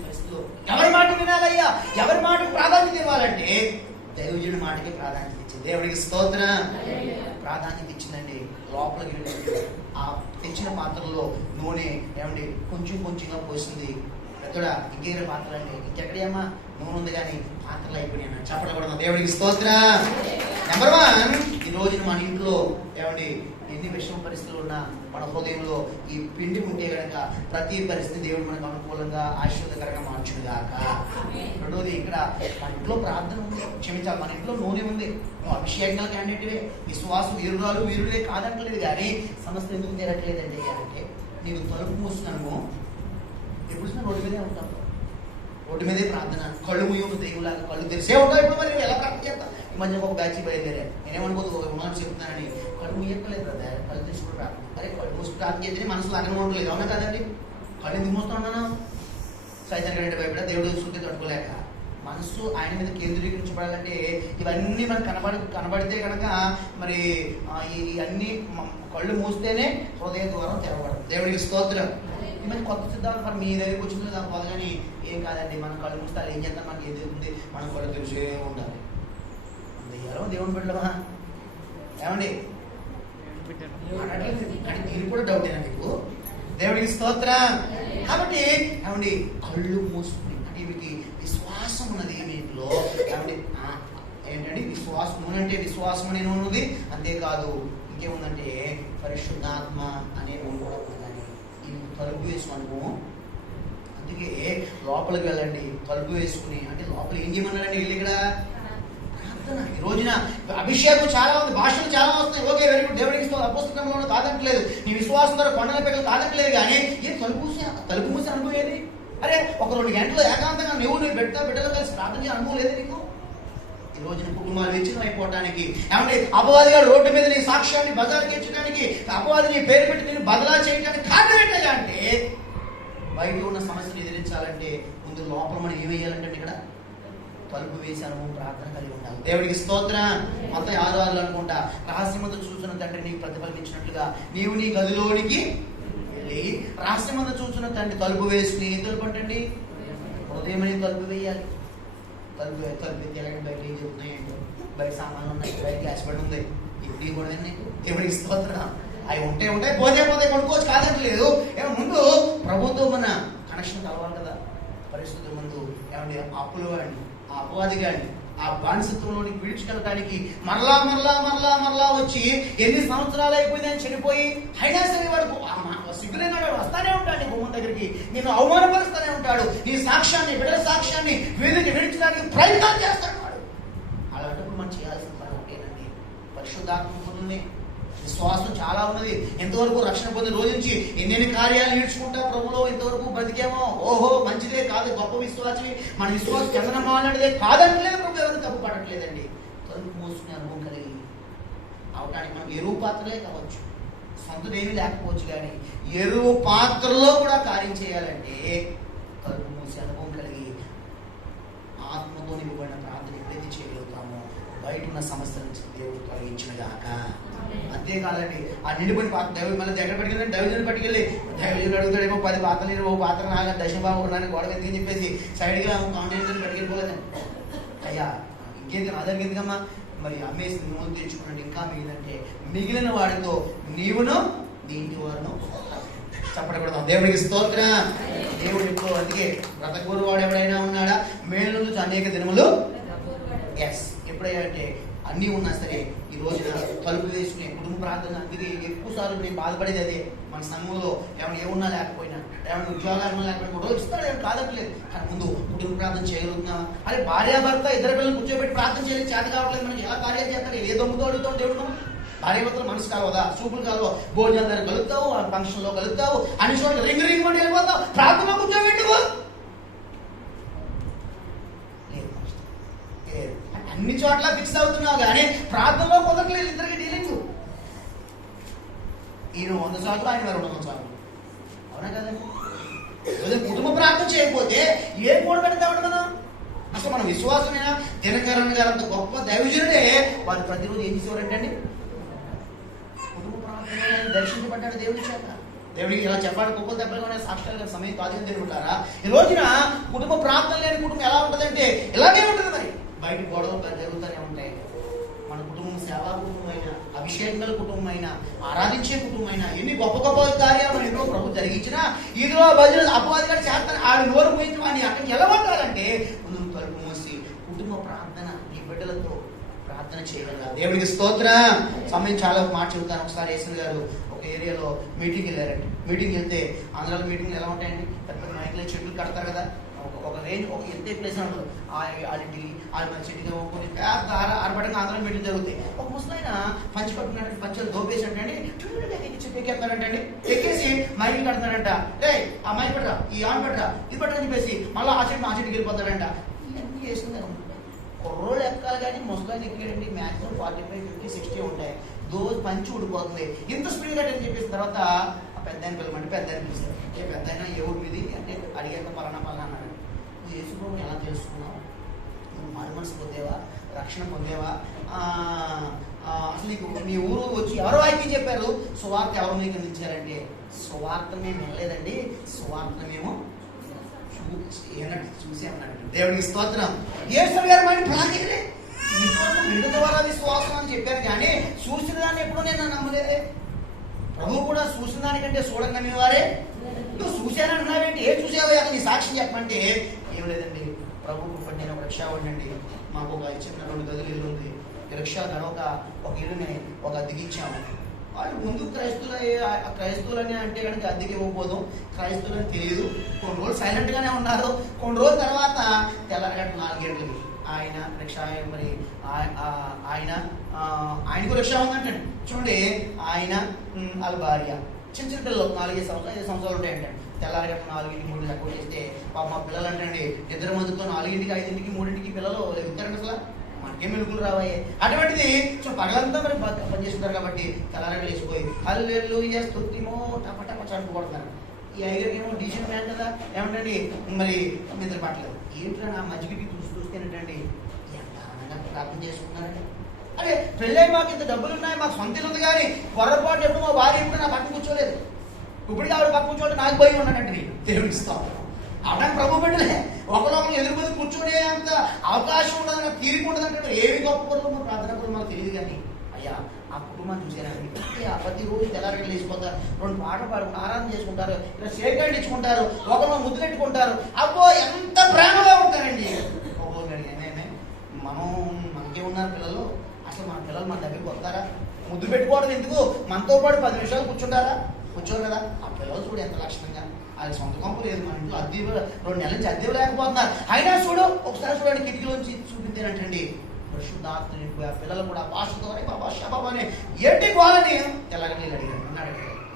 పరిస్థితిలో ఎవరి మాట వినాలయ్యా, ఎవరి మాటకు ప్రాధాన్యత ఇవ్వాలంటే దైవజనుడి మాటకి ప్రాధాన్యత ఇచ్చింది. దేవుడికి స్తోత్రం. ప్రాధాన్యత ఇచ్చిందండి. లోపలికి వెళ్ళి ఆ తెచ్చిన పాత్రలో నూనె ఏమండి కొంచెంగా పోసింది. పెద్దడా ఇంకేరే పాత్రలు అండి, ఇంకెక్కడేమా నూనె ఉంది కానీ పాత్రలు అయిపోయినాయి. చెప్పకూడదు. దేవుడికి స్తోత్రం. నెంబర్ 1, ఈ రోజున మన ఇంట్లో ఏమండి ఎన్ని విషమ పరిస్థితులు ఉన్నా మన హృదయంలో ఈ పిండి ఉంటే కనుక ప్రతి పరిస్థితి దేవుడు మనకు అనుకూలంగా ఆశీర్వాదకరంగా మార్చుగాక. రెండోది ఇక్కడ మన ఇంట్లో ప్రార్థన ఉంది, క్షమించాలి, మన ఇంట్లో నూనె ఉంది, నువ్వు అభిషేకంగా క్యాండిడేట్వే, విశ్వాసం వీరుడే కాదంటలేదు. కానీ సమస్య ఎందుకు తీరట్లేదండి అంటే నేను తలుపు మూస్తున్నాను, ఎప్పుడు చూసినా రోడ్డు మీదే ఉంటాను, రోడ్డు మీదే ప్రార్థన, కళ్ళు ముయ్యము దేవులాగా కళ్ళు తెరిసే ఉంటావు. ఇప్పుడు మరి ఎలా ప్రార్థన చేస్తాను? ఈ మధ్య ఒక బ్యాచ్ బయలుదేరా, నేనేమనుకోదు ఒక మాట చెప్తున్నానని కళ్ళు ముయ్యక్కలేదు కదా, కళ్ళు తెచ్చుకుని ప్రార్థన. అరే కళ్ళు మూసి ప్రార్థన చేస్తే మనసులో అగ్ని ఉండలేదు, అవునా కదండి? కళ్ళు ఎందుకు మూస్తూ ఉన్నాను? సైతానికి భయపడ దేవుడు చూస్తే తట్టుకోలేక మనసు ఆయన మీద కేంద్రీకరించబడాలంటే ఇవన్నీ మనకు కనబడితే కనుక మరి ఇవన్నీ కళ్ళు మూస్తేనే హృదయ ద్వారం తెరవబడదు. దేవుడికి స్తోత్రం. ఈ మధ్య కొత్త సిద్ధాంతం మరి మీ దగ్గరికి వచ్చింది దాని పోదు, కానీ ఏం కాదండి, మనం కళ్ళు మూస్తారు ఏం చేద్దాం, మనకి ఏది ఉంది, మన కళ్ళు తెలిసే ఉండాలి. దెయ్యాలో దేవుని బిడ్డలమా ఏమండి? కానీ దీని కూడా డౌటేనా మీకు? దేవుడికి స్తోత్రం. కాబట్టి ఏమండి, కళ్ళు మూసుకుని అంటే మీకు విశ్వాసం ఉన్నది మీలో. ఏమండి ఏంటంటే విశ్వాసం అంటే విశ్వాసం అనే ఉన్నది, అంతేకాదు ఇంకేముందంటే పరిశుద్ధాత్మ అనే కూడా ఉన్నదని ఈ తలుపు వేసుకున్నాము. అందుకే లోపలికి వెళ్ళండి, తలుపు వేసుకుని అంటే లోపల ఏం చేయమన్నారండి? వీళ్ళు ఇక్కడ ఈ రోజున అభిషేకం చాలా ఉంది, భాషలు చాలా వస్తాయి, ఓకే వెరీ గుడ్, దేవుడికి అపోస్తలంలో కాదంటలేదు, నీ విశ్వాసం ద్వారా కొండల పెద్దలు కాదంటలేదు, కానీ ఏం తలుపు మూసి అనుభవం ఏది? అరే ఒక 2 గంటలు ఏకాంతంగా నువ్వు బిడ్డలు కలిసి ప్రార్థన చేయ అనుభవం లేదు నీకు? ఈ రోజున కుటుంబాలు విచ్ఛిన్నం అయిపోవడానికి, ఏమంటే అపవాది గారు రోడ్డు మీద నీ సాక్ష్యాన్ని బజార్కి ఇచ్చడానికి, అపవాది నీ పేరు పెట్టి నేను బదలా చేయడానికి కారణం ఏంటంటే అంటే బయట ఉన్న సమస్యను ఎదిరించాలంటే ముందు లోపల మనం ఏం వేయాలంటే ఇక్కడ తలుపు వేసి అనుభవం ప్రార్థన కలిగి ఉండాలి. దేవుడికి స్తోత్రం. మొత్తం 6 అనుకుంటా, రహస్యమందు చూసిన తండ్రి నీకు ప్రతిఫలించినట్లుగా నీవు నీ గదిలోనికి వెళ్ళి రహస్యమందు చూసిన తండ్రి తలుపు వేసుకుని ఏం తలుపు అంటండి? హృదయం అనేది తలుపు వేయాలి. తలుపు ఎలాంటి బయట ఏం చెప్తున్నాయండి? బయట సామాన్లు ఉన్నాయి, బయట గ్యాస్ బండి ఉంది, ఇప్పుడు కూడా నీకు. దేవుడికి స్తోత్రం. అవి ఉంటాయి పోతే కొనుక్కోవచ్చు కాదంటలేదు. ముందు ప్రభుత్వం మన కనెక్షన్ కలవాలి కదా. పరిస్థితుల ముందు ఏమంటే అప్పులు కానీ ఆ అపవాది కానీ ఆ బానిసత్వంలోనికి విడిచికెళ్ళడానికి మరలా వచ్చి ఎన్ని సంవత్సరాలు అయిపోయిందని చనిపోయి అయినా సరే వాడు సిగ్గులేనాడు, వస్తానే ఉంటాడు నీ గుమ్మం దగ్గరికి, నేను అవమానపరుస్తూనే ఉంటాడు, నీ సాక్ష్యాన్ని బిడ్డల సాక్ష్యాన్ని వీధిని విడిచడానికి ప్రయత్నాలు చేస్తాడు వాడు. అలాంటప్పుడు మనం చేయాల్సిన పని ఒకటేనండి, పరిశుద్ధాత్మ పొందునే విశ్వాసం చాలా ఉన్నది. ఎంతవరకు రక్షణ పొందిన రోజు నుంచి ఎన్నెన్ని కార్యాలు నేర్చుకుంటా ప్రభులో ఎంతవరకు బ్రతికేమో, ఓహో మంచిదే కాదు, గొప్ప విశ్వాసమే, మన విశ్వాసం చందన మాట్లాడేదే కాదంటలేదు, ప్రభు ఎవరు తప్పు పడట్లేదండి. తలుపు మూసుకునే అనుభవం కలిగి అవటానికి మనం ఎరువు పాత్రలే కావచ్చు, సొంతదేమీ లేకపోవచ్చు, కానీ ఎరువు పాత్రలో కూడా కార్యం చేయాలంటే తలుపు మూసే అనుభవం కలిగి ఆత్మతో నింపబడిన ప్రార్థన ఎప్పుడైతే చేయగలుగుతామో బయట ఉన్న సమస్యల నుంచి దేవుడు తొలగించినగాక. అంతేకాదండి, ఆ నిండిపోయిన పాత్ర మళ్ళీ దగ్గర పట్టుకెళ్ళి దైవజనుడు పట్టుకెళ్ళి దైవజనుడు అడుగుతాడేమో 10 పాత్రలు, ఓ పాత్ర నాగా దశభాగం ఉండడానికి గొడవ ఎందుకని చెప్పేసి సైడ్గా కాంటినెంట్ పట్టుకెళ్ళిపోలేదండి. అయ్యా ఇంకేంటి నా దగ్గర ఎందుకమ్మా, మరి అమ్మేసి నువ్వు తెచ్చుకున్నాడు ఇంకా మిగిలినంటే మిగిలిన వాడితో నీవును నీ ఇంటి వారును చెప్పడకూడదు. దేవుడికి స్తోత్రం. దేవుడు ఎక్కువ అందుకే బ్రతకూరు వాడు ఎవడైనా ఉన్నాడా? మేలు నుంచి అనేక దినములు. ఎస్, ఎప్పుడైనా అంటే అన్నీ ఉన్నా సరే ఈ రోజున తలుపు వేసుకునే కుటుంబ ప్రార్థన. అందుకే ఎక్కువ సార్లు నేను బాధపడేది అదే, మన సంఘంలో ఏమైనా ఏమున్నా లేకపోయినా, ఏమైనా ఉద్యోగాలు లేకపోయినా కూడా ఇస్తాడు, ఏమైనా కాదట్లేదు, కానీ ముందు కుటుంబ ప్రార్థన చేయగలుగుతున్నాం. అరే భార్యాభర్త ఇద్దరు పిల్లలు కూర్చోబెట్టి ప్రార్థన చేయలేదు, చేత కావట్లేదు, మనకి ఎలా కార్యాలు చేస్తాడు? ఏ దొంగతో అడుగుతాం దేవుడు? భార్యాభర్తలు మనసు కలవదా? చూపులు కలవ, భోజనం దగ్గర కలుగుతావు, ఫంక్షన్ లో కలుగుతావు, అన్ని చోట్ల రింగ్ అని వెళ్ళిపోతావు, ప్రార్థనలో కూర్చోబెట్టుకో. అన్ని చోట్ల ఫిక్స్ అవుతున్నావు కానీ ప్రార్థనలో కుదరలేదు ఇద్దరికి డీలింగ్. ఈయన 100 సార్లు, ఆయన 200 సార్లు. అవునా కదండి? కుటుంబ ప్రార్థన చేయకపోతే ఏం కూడా పెడతామంట మనం? అసలు మన విశ్వాసమైనా దినకరణ గారు అంత గొప్ప దైవజనుడే వాళ్ళు ప్రతిరోజు ఏం చేసేవారంటే అండి కుటుంబ ప్రార్థన దర్శించబడ్డాడు దేవుడి చేత. దేవుడికి ఇలా చెప్పాలి, కుక్కలు దెబ్బలుగా సాక్షాలుగా సమయం కాదు తిరుగుతారా? ఈ రోజున కుటుంబ ప్రార్థన లేని కుటుంబం ఎలా ఉంటుందంటే ఇలాగే ఉంటుంది. మరి బయట గొడవలు జరుగుతూనే ఉంటాయి. మన కుటుంబం సేవా కుటుంబం అయినా, అభిషేకల కుటుంబం అయినా, ఆరాధించే కుటుంబం అయినా, ఎన్ని గొప్ప కార్యాలు ఎన్నో ప్రభు జరిగించినా ఇదిలో భజన అపవాది గారు చేస్తాను ఆవిడ నోరు పోయించి వాడిని అక్కడికి ఎలా పట్టాలంటే ముందు తలుపు మూసి కుటుంబ ప్రార్థన ఈ బిడ్డలతో ప్రార్థన చేయగలగాలి. దేవుడికి స్తోత్రం. సమయం చాలా మాట చెబుతాను. ఒకసారి యేసన్ గారు ఒక ఏరియాలో మీటింగ్ వెళ్ళారండి. మీటింగ్ వెళ్తే ఆంధ్రాలో మీటింగ్లు ఎలా ఉంటాయండి? పెద్ద పెద్ద మైకులు చెట్లు కడతారు కదా, ఒక రేంజ్ ఒక ఎంత ప్లేస్ ఉంటుంది వాళ్ళింటికి వాళ్ళ చెట్టుగా కొన్ని పెద్ద ఆరపడంగా ఆంధ్రాలో మీటింగ్ జరుగుతాయి. ఒక ముసలైన పంచి పట్టుకున్నాడు, పంచలు దోపేసినట్టండి ఎక్కేస్తారంటండి, ఎక్కేసి మైకులు కడతాడంట. రే ఆ మైక్ పడరా, ఈ ఆన్ పడరా, ఇది పట్టని చెప్పేసి మళ్ళీ ఆ చెట్టుకి వెళ్ళిపోతాడంట. ఇవన్నీ చేస్తుంది కుర్రోళ్ళు ఎక్కాలి కానీ ముసలాన్ని ఎక్కాడండి. మ్యాక్సిమం 45, 50, 60 ఉంటాయి. పంచి ఊడిపోతుంది. ఇంత స్పీడ్ కట్టని చెప్పేసిన తర్వాత ఆ పెద్ద ఆయన పిల్లమంటే పెద్ద ఆయన పిలుస్తారు. ఏ పెద్ద అయినా ఏ ఊరి మీది అంటే అడిగాక పలానా అన్నాడు. యేసు ప్రభువుని ఎలా తెలుసుకున్నావు? మనసు పొందేవా, రక్షణ పొందేవా? అసలు నీకు మీ ఊరు వచ్చి ఎవరు వాక్యం చెప్పారు? సువార్త ఎవరు మీకు అందించారంటే సువార్త మేము వినలేదండి, సువార్త మేము చూసామన్నాడు. దేవుడికి స్తోత్రం. యేసు గారు మరి ప్రాంతీయులే ఇంతవరకు విడుదల ద్వారా విశ్వాసం అని చెప్పారు, కానీ చూసిన దాన్ని ఎప్పుడూ నేను నమ్మలేదే. ప్రభువు కూడా చూసిన దానికంటే చూడంగా మీ వారే. నువ్వు చూశానని అన్నావేంటి? ఏ చూసావో అక్కడ నీ సాక్ష్యం చెప్పమంటే ఏం లేదండి, ప్రభువు ఇప్పుడు నేను ఒక రిక్షా ఉండండి, మాకు ఒక చిన్న 2 గదులు ఇల్లు ఉంది, ఈ రిక్షా ఒక ఇల్లుని ఒక అద్దెకిచ్చాము. వాళ్ళు ముందు క్రైస్తవులని అంటే కనుక అద్దెకి ఇవ్వకపోదు, క్రైస్తవులని తెలియదు. కొన్ని రోజులు సైలెంట్గానే ఉన్నారు. కొన్ని రోజుల తర్వాత తెల్లరగట్ట 4 గంటలకి ఆయన రిక్షా మరి ఆయనకు రిక్షా ఉందంటే చూడండి, ఆయన వాళ్ళ భార్య చిన్న చిన్న పిల్లలు 4-5 సంవత్సరాలు ఉంటాయంటే తెల్లారగట్ట 4కి 3 తక్కువ చేస్తే మా పిల్లలు అంటే ఇద్దరు మందితో 4కి 5కి 3కి పిల్లలు ఇద్దరండి. అసలు మనకేం మెలుగులు రావాయి. అటువంటిది పగలంతా మరి పనిచేస్తుంటారు కాబట్టి తెల్లారగలు వేసిపోయి హల్లెలూయా స్తుతిమో టపటప చదువుకుంటున్నారు. ఈ ఐదుకేమో డీసెంట్ మ్యాన్ కదా, ఏమంటండి మరి నిద్ర పట్టలేదు. ఏంటో నా మజ్జిగకి చూస్తేనంటండి ఎంత ఆనందంగా ప్రార్థన చేసుకుంటున్నారండి. అరే పెళ్ళై మాకు ఇంత డబ్బులు ఉన్నాయి, మాకు సొంత ఇల్లు ఉంది, కానీ పొరపాటు ఎప్పుడు మా భార్య ఎప్పుడు నా పక్కన కూర్చోలేదు. ఇప్పటికీ ఆవిడ పక్కన కూర్చోండి నాకు భయం ఉన్నానండి. దేవుడికి ఇస్తాం అవడానికి ప్రభు పెట్టలే. ఒకరొకరు ఎదురుపోయి కూర్చొని అంత అవకాశం ఉండదు, నాకు తీరిక ఉండదు అంటే ఏమి గొప్ప పనులు మా ప్రార్థన కూడా మాకు తెలియదు. కానీ అయ్యా ఆ కుటుంబాన్ని చూసానండి, ప్రతిరోజు తెల్లారగలు వేసిపోతారు, 2 పాటలు పాడుకుంటారు, ఆరాధన చేసుకుంటారు, ఇలా షేక్ ఇచ్చుకుంటారు, ఒకరు ముద్దు పెట్టుకుంటారు. అబ్బో ఎంత ప్రేమగా ఉంటారండి. ఏమేమే మనకే ఉన్నారు పిల్లలు, అసలు మన పిల్లలు మన దగ్గరికి వస్తారా? ముద్దు పెట్టుకోవడం ఎందుకు, మనతో పాటు 10 నిమిషాలు కూర్చోరు కదా. ఆ పిల్లలు చూడు ఎంత లక్షణంగా, అది సొంత కొంపు లేదు, మన ఇంట్లో అద్దె 2 నెలల నుంచి అద్దె లేకపోతున్నారు. అయినా చూడు ఒకసారి చూడండి, కిటికీలోంచి చూపించానంటండి పరిశుద్ధాత్మ నింపు. ఆ పిల్లలు కూడా భాషతో బాబా షబాబా అని ఏంటి గోలని తెల్లగా నీళ్ళు అడిగాడు. అన్నాడు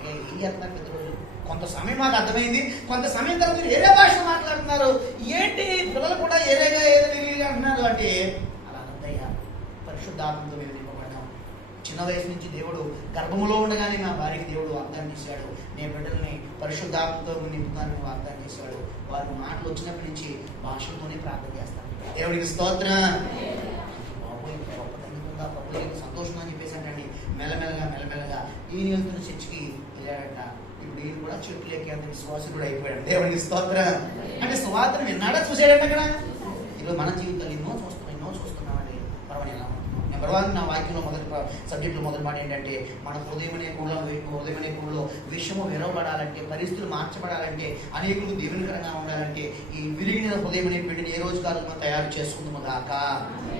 ఏం చేస్తున్నారు ప్రతిరోజు? కొంత సమయం మాకు అర్థమైంది, కొంత సమయం తర్వాత మీరు ఏరే భాష మాట్లాడుతున్నారు, ఏంటి పిల్లలు కూడా ఏరేగా ఏదో తెలియదు అంటున్నారు అంటే అలా అర్థయ్యా పరిశుద్ధాత్మతో మేము నింపబడ్డాం. చిన్న వయసు నుంచి దేవుడు గర్భములో ఉండగానే నా భార్యకి దేవుడు వాగ్దానం చేశాడు, నేను బిడ్డల్ని పరిశుద్ధాత్మతో నింపుతానని వాగ్దానం చేశాడు. వారి మాటలు వచ్చినప్పటి నుంచి భాషలతోనే ప్రార్థన చేస్తాను. దేవుడికి స్తోత్రం. ప్రభుత్వం సంతోషం అని చెప్పేసి అంటండి. మెల్లమెల్లగా ఈయన వెళ్తున్న చర్చికి వెళ్ళాడట. ఇప్పుడు ఈయన కూడా చెట్లు ఎక్కి అంత విశ్వాసం కూడా అయిపోయాడు. దేవుడికి స్తోత్రం. అంటే సువార్తను విన్నాడా చూసాడంట అక్కడ. ఈరోజు మన జీవితాలు ఎన్నో చూస్తున్నామండి. పర్వాలేదు. నెంబర్ 1 నా వాక్యంలో సబ్జెక్టులో మొదటి మాట ఏంటంటే మన హృదయం అనే కూడలో విషయము విరవబడాలంటే, పరిస్థితులు మార్చబడాలంటే, అనేకులకు దేవునికరంగా ఉండాలంటే ఈ విరిగిన హృదయం అనే పిండిని ఏ రోజు కాదు మనం తయారు చేసుకుందాము గాక.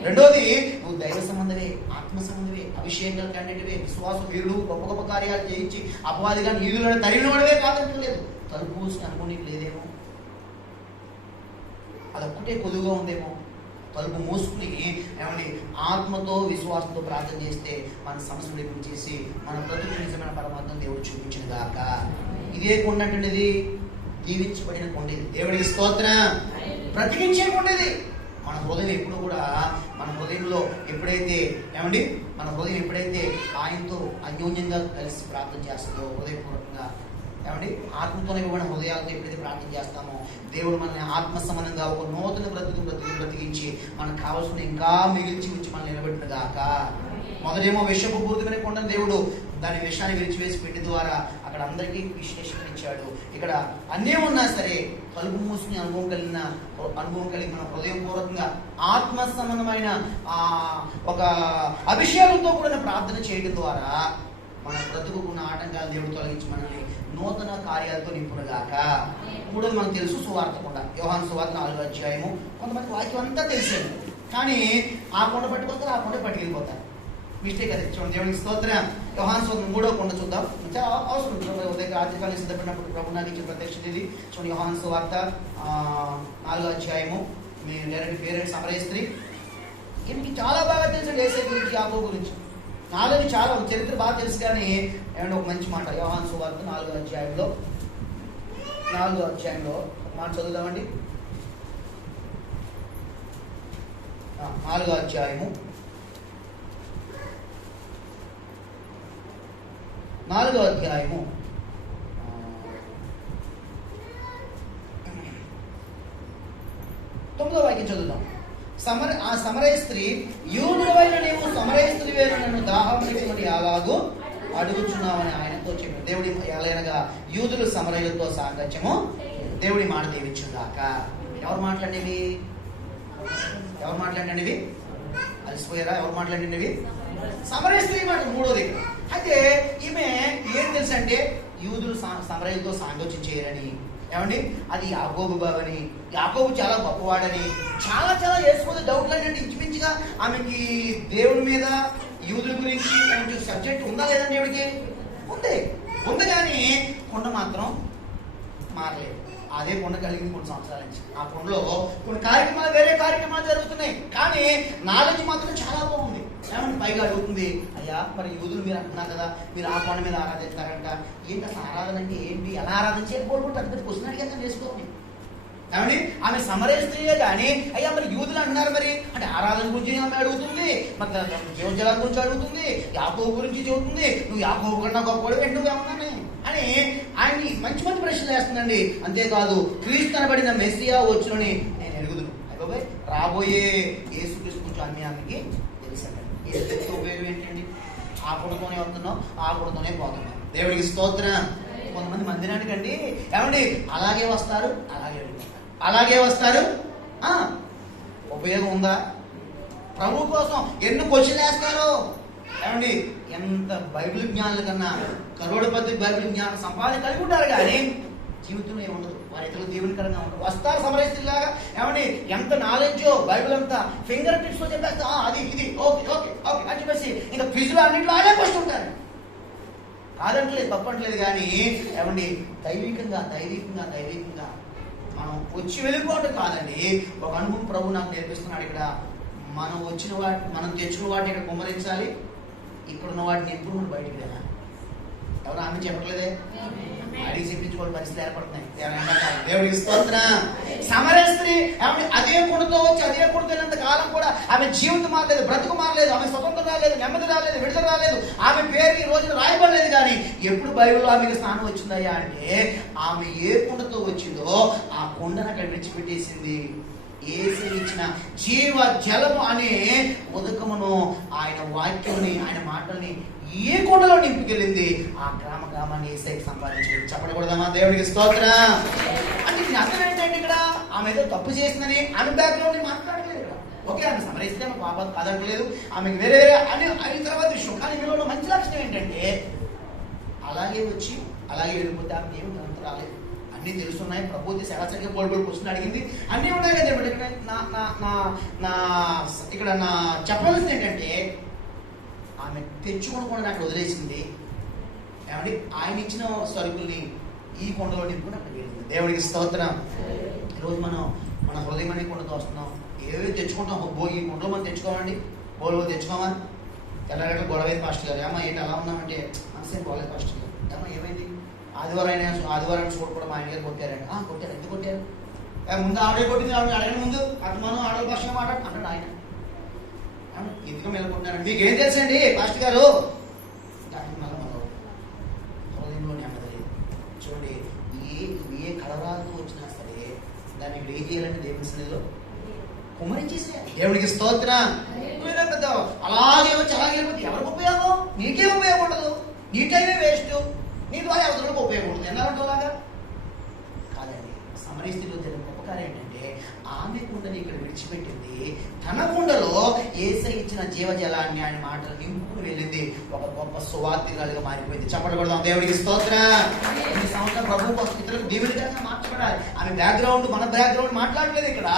రెండోది నువ్వు దైవ సంబంధమే, ఆత్మ సంబంధమే, అభిషేకాలు కంటే విశ్వాస వీరుడు గొప్ప గొప్ప కార్యాలు చేయించి అపవాదిగా నీళ్ళలో తరిగినవాడవే కాదంటలేదు. తలుపు మూసుకుని అనుకోనికి లేదేమో, అదొక్కటే కొద్దుగా ఉందేమో. తలుపు మూసుకుని ఏమని ఆత్మతో విశ్వాసంతో ప్రార్థన చేస్తే మన సమస్యలు విడిపించేసి చేసి మన బ్రతుకు నిజమైన పరమాత్మ దేవుడు చూపించిన దాక. ఇదే కొండ అంటున్నది దీవించబడిన కొండది. దేవుడికి స్తోత్రం. బ్రతికించే కొండది. మన హృదయం ఎప్పుడు కూడా మన హృదయంలో ఎప్పుడైతే మన హృదయం ఎప్పుడైతే ఆయనతో అన్యోన్యంగా కలిసి ప్రార్థన చేస్తుందో, హృదయపూర్వకంగా ఆత్మతోనే ఇవ్వబడిన హృదయాలతో ఎప్పుడైతే ప్రార్థన చేస్తామో దేవుడు మనల్ని ఆత్మ సంబంధంగా ఒక నూతన బ్రతికించి మనకు కావాల్సిన ఇంకా మిగిల్చి ఉంచి మనం నిలబెట్టిన గాక. మొదటేమో విషపు పూర్తిగానే కొండను దేవుడు దాని విషయాన్ని విరిచివేసి పెట్టి ద్వారా అక్కడ అందరికీ విశ్లేషణ ఇచ్చాడు. ఇక్కడ అన్నీ ఉన్నా సరే తలుపు మూసుకుని అనుభవం కలిగి మన హృదయపూర్వకంగా ఆత్మ సంబంధమైన ఒక అభిషేకంతో కూడిన ప్రార్థన చేయడం ద్వారా మన బ్రతుకున్న ఆటంకాలు దేవుడు తొలగించి మనల్ని నూతన కార్యాలతో నింపుడుగాక. మూడోది మనకు తెలుసు సువార్త కొండ. యోహాను సువార్త 4వ అధ్యాయము. కొంతమంది వాక్యం అంతా తెలిసేది, కానీ ఆ కొండ పట్టుకొస్తారు, ఆ కొండ పట్టుకెళ్ళిపోతారు. మిస్టేక్ అది. చూడండి దేవుడికి స్తోత్రం. యోహాను సువార్త 3వ కొండ చూద్దాం. చాలా అవసరం. ఉదయం రాత్రికాలం సిద్ధపడినప్పుడు ప్రభు నాకు ఇచ్చిన ప్రత్యక్షత ఇది. చూడండి యోహాను సువార్త 4వ అధ్యాయము. మీ పేరెంట్స్ సమరయస్త్రీ ఈమెకి చాలా బాగా తెలుసు యేసయ్య గురించి, యాకోబు గురించి. నాలుగు చాలా చరిత్ర బాగా తెలుసు, కానీ ఏమంటే ఒక మంచి మాట యోహాను సువార్త 4వ అధ్యాయంలో మాట చదువుదామండి. 4వ అధ్యాయము 9వ వాక్యం చదువుదాం. ఆ సమరయ స్త్రీ, యూదుడవైన నీవు సమరయ స్త్రీ వేరు నన్ను దాహమునిమ్మని అలాగూ అడుగుచున్నామని ఆయనతో చెప్పాడు. దేవుడి ఎలాగనగా యూదులు సమరయులతో సాంగత్యము దేవుడి మాట దీవించుగాక. ఎవరు మాట్లాడినవి? ఎవరు మాట్లాడినవి? అలసిపోయారా? ఎవరు మాట్లాడినవి? సమరయ స్త్రీ మాట. మూడోది అయితే ఈమె ఏం తెలుసు అంటే యూదులు సమరయులతో సాంగత్యం చేయరని, ఏమండి అది యాకోబు బావని, యాకోబు చాలా గొప్పవాడని, చాలా చాలా వేసుకోదు డౌట్లు అంటే ఇంచుమించుగా ఆమెకి దేవుడి మీద యూదుల గురించి కొంచెం సబ్జెక్ట్ ఉందా లేదండి? దేవుడికి ఉంది కానీ కొండ మాత్రం మారలేదు. అదే కొండ కలిగింది కొన్ని సంవత్సరాల నుంచి. ఆ కొండలో కొన్ని కార్యక్రమాలు, వేరే కార్యక్రమాలు జరుగుతున్నాయి, కానీ నాలెడ్జ్ మాత్రం చాలా బాగుంది. ఏమంటే పైగా అడుగుతుంది, అయ్యా మరి యూదులు మీరు అంటున్నారు కదా, మీరు ఆ కొండ మీద ఆరాధిస్తారంట, ఏంటి అసలు ఆరాధన అంటే ఏంటి, ఎలా ఆరాధన చేయకపోవడం పెద్ద పెద్ద క్వశ్చన్ అడిగాక చేసుకోండి. ఏమండి ఆమె సమరయ స్త్రీయే కానీ అయ్యా మరి యూదులు అంటున్నారు మరి అంటే ఆరాధన గురించి ఆమె అడుగుతుంది, మరి జీవజలాల గురించి అడుగుతుంది, యాకోబు గురించి చెబుతుంది, నువ్వు యాకోబు కన్నా గొప్పవాడు నువ్వేమన్నానే అని ఆయన్ని మంచి మంచి ప్రశ్నలు వేస్తుందండి. అంతేకాదు క్రీస్తు అనబడిన మెస్సియా వచ్చునని నేను ఎరుగుదును. అయిపోయి రాబోయే యేసుక్రీస్తు గురించి అన్ని ఆమెకి తెలుసండి. యేసు ఉపయోగం ఏంటండి? ఆ కొడుతోనే వస్తున్నాం, ఆ కొడుతోనే పోతున్నాం. దేవుడికి స్తోత్రం. కొంతమంది మందిరానికి అండి ఏమండి అలాగే వస్తారు, అలాగే వస్తారు. ఉపయోగం ఉందా? ప్రభు కోసం ఎన్ని క్వశ్చన్లు వేస్తారు. ఏమండి ఎంత బైబిల్ జ్ఞానుల కన్నా కరోడపతి బైబిల్ జ్ఞానం సంపాదన కలిగి ఉంటారు, కానీ జీవితంలో ఏముండదు. వారి ఇతరులు దేవునికరంగా ఉంటారు. వస్తారు సమరస్తులాగా. ఏమండి ఎంత నాలెడ్జో బైబిల్ అంతా ఫింగర్ టిప్స్ చెప్పేస్తా, అది ఇది ఓకే ఓకే ఓకే అని చెప్పేసి ఇంకా క్విజ్లో అన్నింటిలో అదే క్వశ్చన్ ఉంటారు. కాదంటలేదు, తప్పట్లేదు, కానీ ఏమండి దైవికంగా మనం వచ్చి వెళ్ళిపోవటం కాదండి. ఒక అనుభవం ప్రభు నాకు నేర్పిస్తున్నాడు. ఇక్కడ మనం వచ్చిన వాటి, మనం తెచ్చిన వాటిని ఇక్కడ కుమ్మరించాలి, ఇక్కడ ఉన్న వాటిని ఎప్పుడు బయటికి వెళ్ళాలి. ఎవరు ఆమె చెప్పట్లేదే? అడిగి చెప్పించుకోవడం పరిస్థితి ఏర్పడుతున్నాయి. దేవుడికి స్తోత్రం. సమరయ స్త్రీ అదే కుండతో వచ్చి అదే కుండ తిన్నంత కాలం కూడా ఆమె జీవితం మారలేదు, బ్రతుకు మారలేదు, ఆమె స్వతంత్రం రాలేదు, నెమ్మది రాలేదు, విడుదల రాలేదు, ఆమె పేరు ఈ రోజున రాయబడలేదు. కానీ ఎప్పుడు బైబిల్లో ఆమెకి స్నానం వచ్చిందయ్యా అంటే ఆమె ఏ కుండతో వచ్చిందో ఆ కుండను అక్కడ విడిచిపెట్టేసింది. యేసు ఇచ్చిన జీవ జలము అనే ఉదకమును, ఆయన వాక్యాన్ని, ఆయన మాటల్ని ఏ కొండలో నింపుకెళ్ళింది. ఆ గ్రామాన్ని యేసయ్యకి సంపాదించింది. చెప్పకూడదమ్మా? దేవుడికి స్తోత్రం. అంటే దీని అర్థం ఏంటంటే ఇక్కడ ఆమె ఏదో తప్పు చేసిందని ఆమె బ్యాక్గ్రౌండ్ మాట్లాడలేదు. ఇక్కడ ఓకే ఆమె సమరయిస్తే ఆమె పాప కాదంటలేదు, ఆమెకి వేరే అని అయిన తర్వాత విషయం. కానీ మీలో మంచి లక్షణం ఏంటంటే అలాగే వచ్చి అలాగే వెళ్ళిపోతే ఆమె ఏమి అంత రాలేదు. అన్నీ తెలుస్తున్నాయి. ప్రభుత్వ సరాసరిగా పోటీ క్వశ్చన్ అడిగింది, అన్నీ ఉన్నాయి కదా. ఇక్కడ నా చెప్పవలసింది ఏంటంటే ఆమె తెచ్చుకొని కూడా నాకు వదిలేసింది. ఏమంటే ఆయన ఇచ్చిన సరుకుల్ని ఈ కొండలో నింపుకొని అక్కడ వెళ్ళింది. దేవుడికి స్తోత్రం. ఈరోజు మనం మన హృదయం అనే కొండతో వస్తున్నాం. ఏవి తెచ్చుకుంటాం? ఈ కొండలో మనం తెచ్చుకోమండి, బోలు తెచ్చుకోమా? తెల్లగడ్డ గొడవ పాస్టర్ గారు, ఏమా ఏంటి అలా ఉన్నామంటే మనసేం పోలేదు పాస్టర్ గారు. ఏమా ఏమైంది? ఆదివారం చూడకూడదు మా ఆయన గారు కొట్టారండి. కొట్టారు. ఎందుకు కొట్టారు? ముందు ఆడే కొట్టింది అడగని ముందు అటు మనం ఆడల భాషగా మాట్లాడు అన్నాడు ఆయన. ఎందుకు మెలుకుంటారండి? మీకు ఏం తెలుసండి పాస్టర్ గారు? హృదయంలో నెమ్మది. చూడండి, ఏ కలరాలతో వచ్చినా సరే దాన్ని ఇక్కడ ఏం చేయాలంటే దేవుని సన్నిధిలో కుమ్మరించేసే. దేవుడికి స్తోత్రం. అలాగే వచ్చి అలాగే వెళ్ళిపోతే ఎవరికి ఉపయోగం? నీకే ఉపయోగం ఉండదు, నీ టైమే వేస్ట్, నీ ద్వారా ఎవరికి ఉపయోగం ఉండదు. ఎన్నారంటో లాగా కాదండి. సమరయ స్త్రీలో జరిగిన ఉపకారం ఏంటంటే ఆమె కుండని ఇక్కడ విడిచిపెట్టింది, తన కుండలో యేసయ్య ఇచ్చిన జీవజలాన్ని, ఆయన మాటలు నింపుకుని వెళ్ళింది. ఒక గొప్ప సువార్తికురాలుగా మారిపోయింది. చెప్పకూడదాం? దేవుడికి స్తోత్రం. ఈ సంవత్సరం ప్రభు కోసం ఇతరులకు దేవుడిగా మార్చబడాలి. ఆమె బ్యాక్గ్రౌండ్ మన బ్యాక్గ్రౌండ్ మాట్లాడలేదు. ఇక్కడ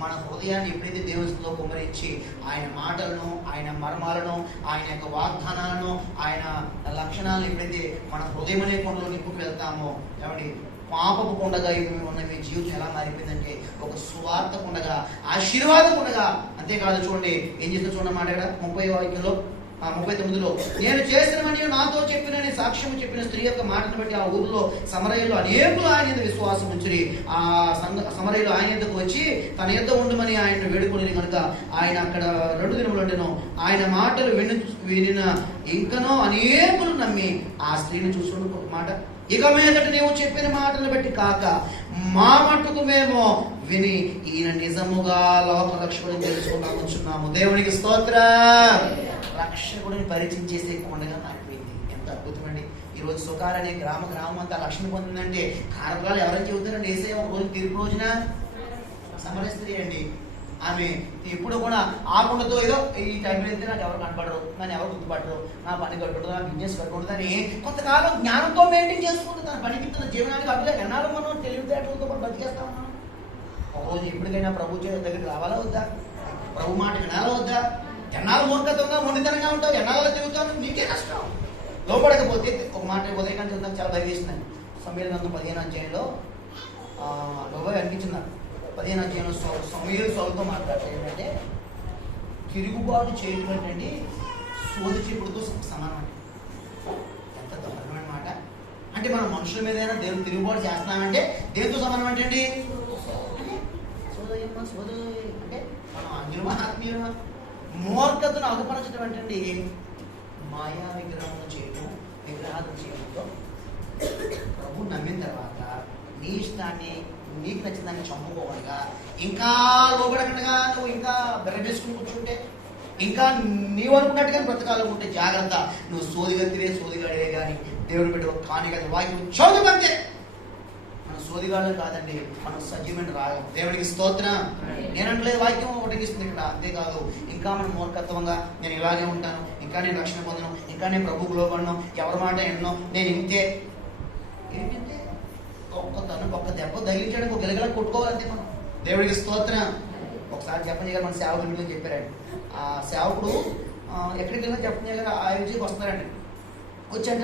మన హృదయాన్ని ఎప్పుడైతే దేవునితో కుమ్మరించి ఆయన మాటలను, ఆయన మర్మాలను, ఆయన యొక్క వాగ్దానాలను, ఆయన లక్షణాలను ఎప్పుడైతే మన హృదయం అనే కొండలో నింపుకు వెళ్తామో, ఏమండి పాపపు కొండగా ఉన్న మీ జీవితం ఎలా మారిపోయిందంటే ఒక సువార్త కొండగా, ఆశీర్వాదం కొండగా. అంతేకాదు చూడండి ఏం చేస్తే చూడండి మాట ఇక్కడ 30వ వాక్యంలో 39లో, నేను చేసినవని నాతో చెప్పిన సాక్ష్యం చెప్పిన స్త్రీ యొక్క మాటను బట్టి ఆ ఊరిలో సమరయులు అనేకులు ఆయన విశ్వాసం ఉంచుని. ఆ సమరయులు ఆయన యొద్దకు వచ్చి తన యొద్ద ఉండమని ఆయన వేడుకొని కనుక ఆయన అక్కడ 2 దినములు ఉండెను. ఆయన మాటలు వినిన ఇంకనో అనేకులు నమ్మి ఆ స్త్రీని చూసుకుని ఒక మాట, ఇక మీదట నీవు చెప్పిన మాటలు బట్టి కాక మా మట్టుకు మేము విని ఈయన నిజముగా లోక రక్షకుడిని తెలుసుకున్నాము. దేవునికి స్తోత్రం. రక్షకుడిని పరిచయం చేసే కొండగా మారిపోయింది. ఎంత అద్భుతమండి. ఈరోజు సుకార్ అనే గ్రామం అంతా రక్షణ పొందిందంటే కారణాలు ఎవరైనా చెబుతారండి? ఏసే ఒక రోజు తీర్పు రోజున సమరయ స్త్రీ అండి. ఆమె ఎప్పుడు కూడా ఆకుండతో ఏదో ఈ టైంలో వెళ్తే నాకు ఎవరు కనపడరు, నన్ను ఎవరు గుర్తుపడరు, నా పని కట్టుకుంటుంది, నా బిజినెస్ కట్టుకుంటుంది అని కొంతకాలం జ్ఞానంతో మెయింటైన్ చేసుకుంటుంది. తన పనికి తన జీవనానికి అభిలే ఎన్నాళ్ళు మనం తెలివితేటలతో కూడా బతికేస్తా ఉన్నాం. ఒకరోజు ఎప్పటికైనా ప్రభు దగ్గరికి రావాలా వద్దా? ప్రభు మాట వినాలా వద్దా? ఎన్నాళ్ళు మూర్ఖతంగా మొండితనంగా ఉంటావు, ఎన్నాళ్ళు తిరుగుతావు, నీకే కష్టం. లోపడకపోతే ఒక మాట ఉదయకాంత చూద్దాం, చాలా భయం వేసిందండి. సమీర్ గ్రంథం 15వ అధ్యాయంలో లోబడి అనిపించింది నాకు. 15వ అధ్యాయంలో సమీర్ సౌలుతో మాట్లాడతాడు ఏంటంటే, తిరుగుబాటు చేయటం ఏంటండి సోది చెప్పుడుతో సమానం అండి. ఎంత దారుణమైన మాట. అంటే మనం మనుషుల మీదైనా దేవుడు తిరుగుబాటు చేస్తున్నామంటే దేనితో సమానం అంటే సోదరి అంటే మనం అంజుమా ఆత్మీయుమా. మూర్ఖతను అగుపరచడం అంటే మాయా విగ్రహం చేయటం, విగ్రహాలు చేయడంతో ప్రభు నమ్మిన తర్వాత నీ ఇష్టాన్ని నీకు నచ్చిన దాన్ని చంపుకోవడగా, ఇంకా లోబడకుండా నువ్వు ఇంకా బెరబేసుకుని కూర్చుంటే, ఇంకా నీవు అనుకున్నట్టుగా బ్రతకాలనుకుంటే జాగ్రత్త. నువ్వు సోదిగాడివే కానీ దేవుడు బిడ్డ కానీ కదా వాక్యం చదువుకంటే మనం సోదిగాళ్ళు కాదండి, మనం సజీవమైన రాగం. దేవుడికి స్తోత్రం. నేనంటలేదు, వాక్యం ఒకటి ఇస్తుంది ఇక్కడ. అంతేకాదు ఇంకా మనం మూర్ఖత్వంగా నేను ఇలాగే ఉంటాను, ఇంకా నేను రక్షణ పొందను, ఇంకా నేను ప్రభువుకు లోబడను, ఎవరి మాట ఎన్నో నేను ఇంతే. ఏమింతే? ఒక్క దెబ్బ తగిలించడానికి ఒక గిలగల కొట్టుకోవాలంటే మనం. దేవుడికి స్తోత్రం. ఒకసారి జపన్ గారు మన సేవకుడి గురించి చెప్పారండి. ఆ సేవకుడు ఎక్కడికి వెళ్ళినా జపన్ గారు ఆయోజనకి వస్తున్నారండి. వచ్చాక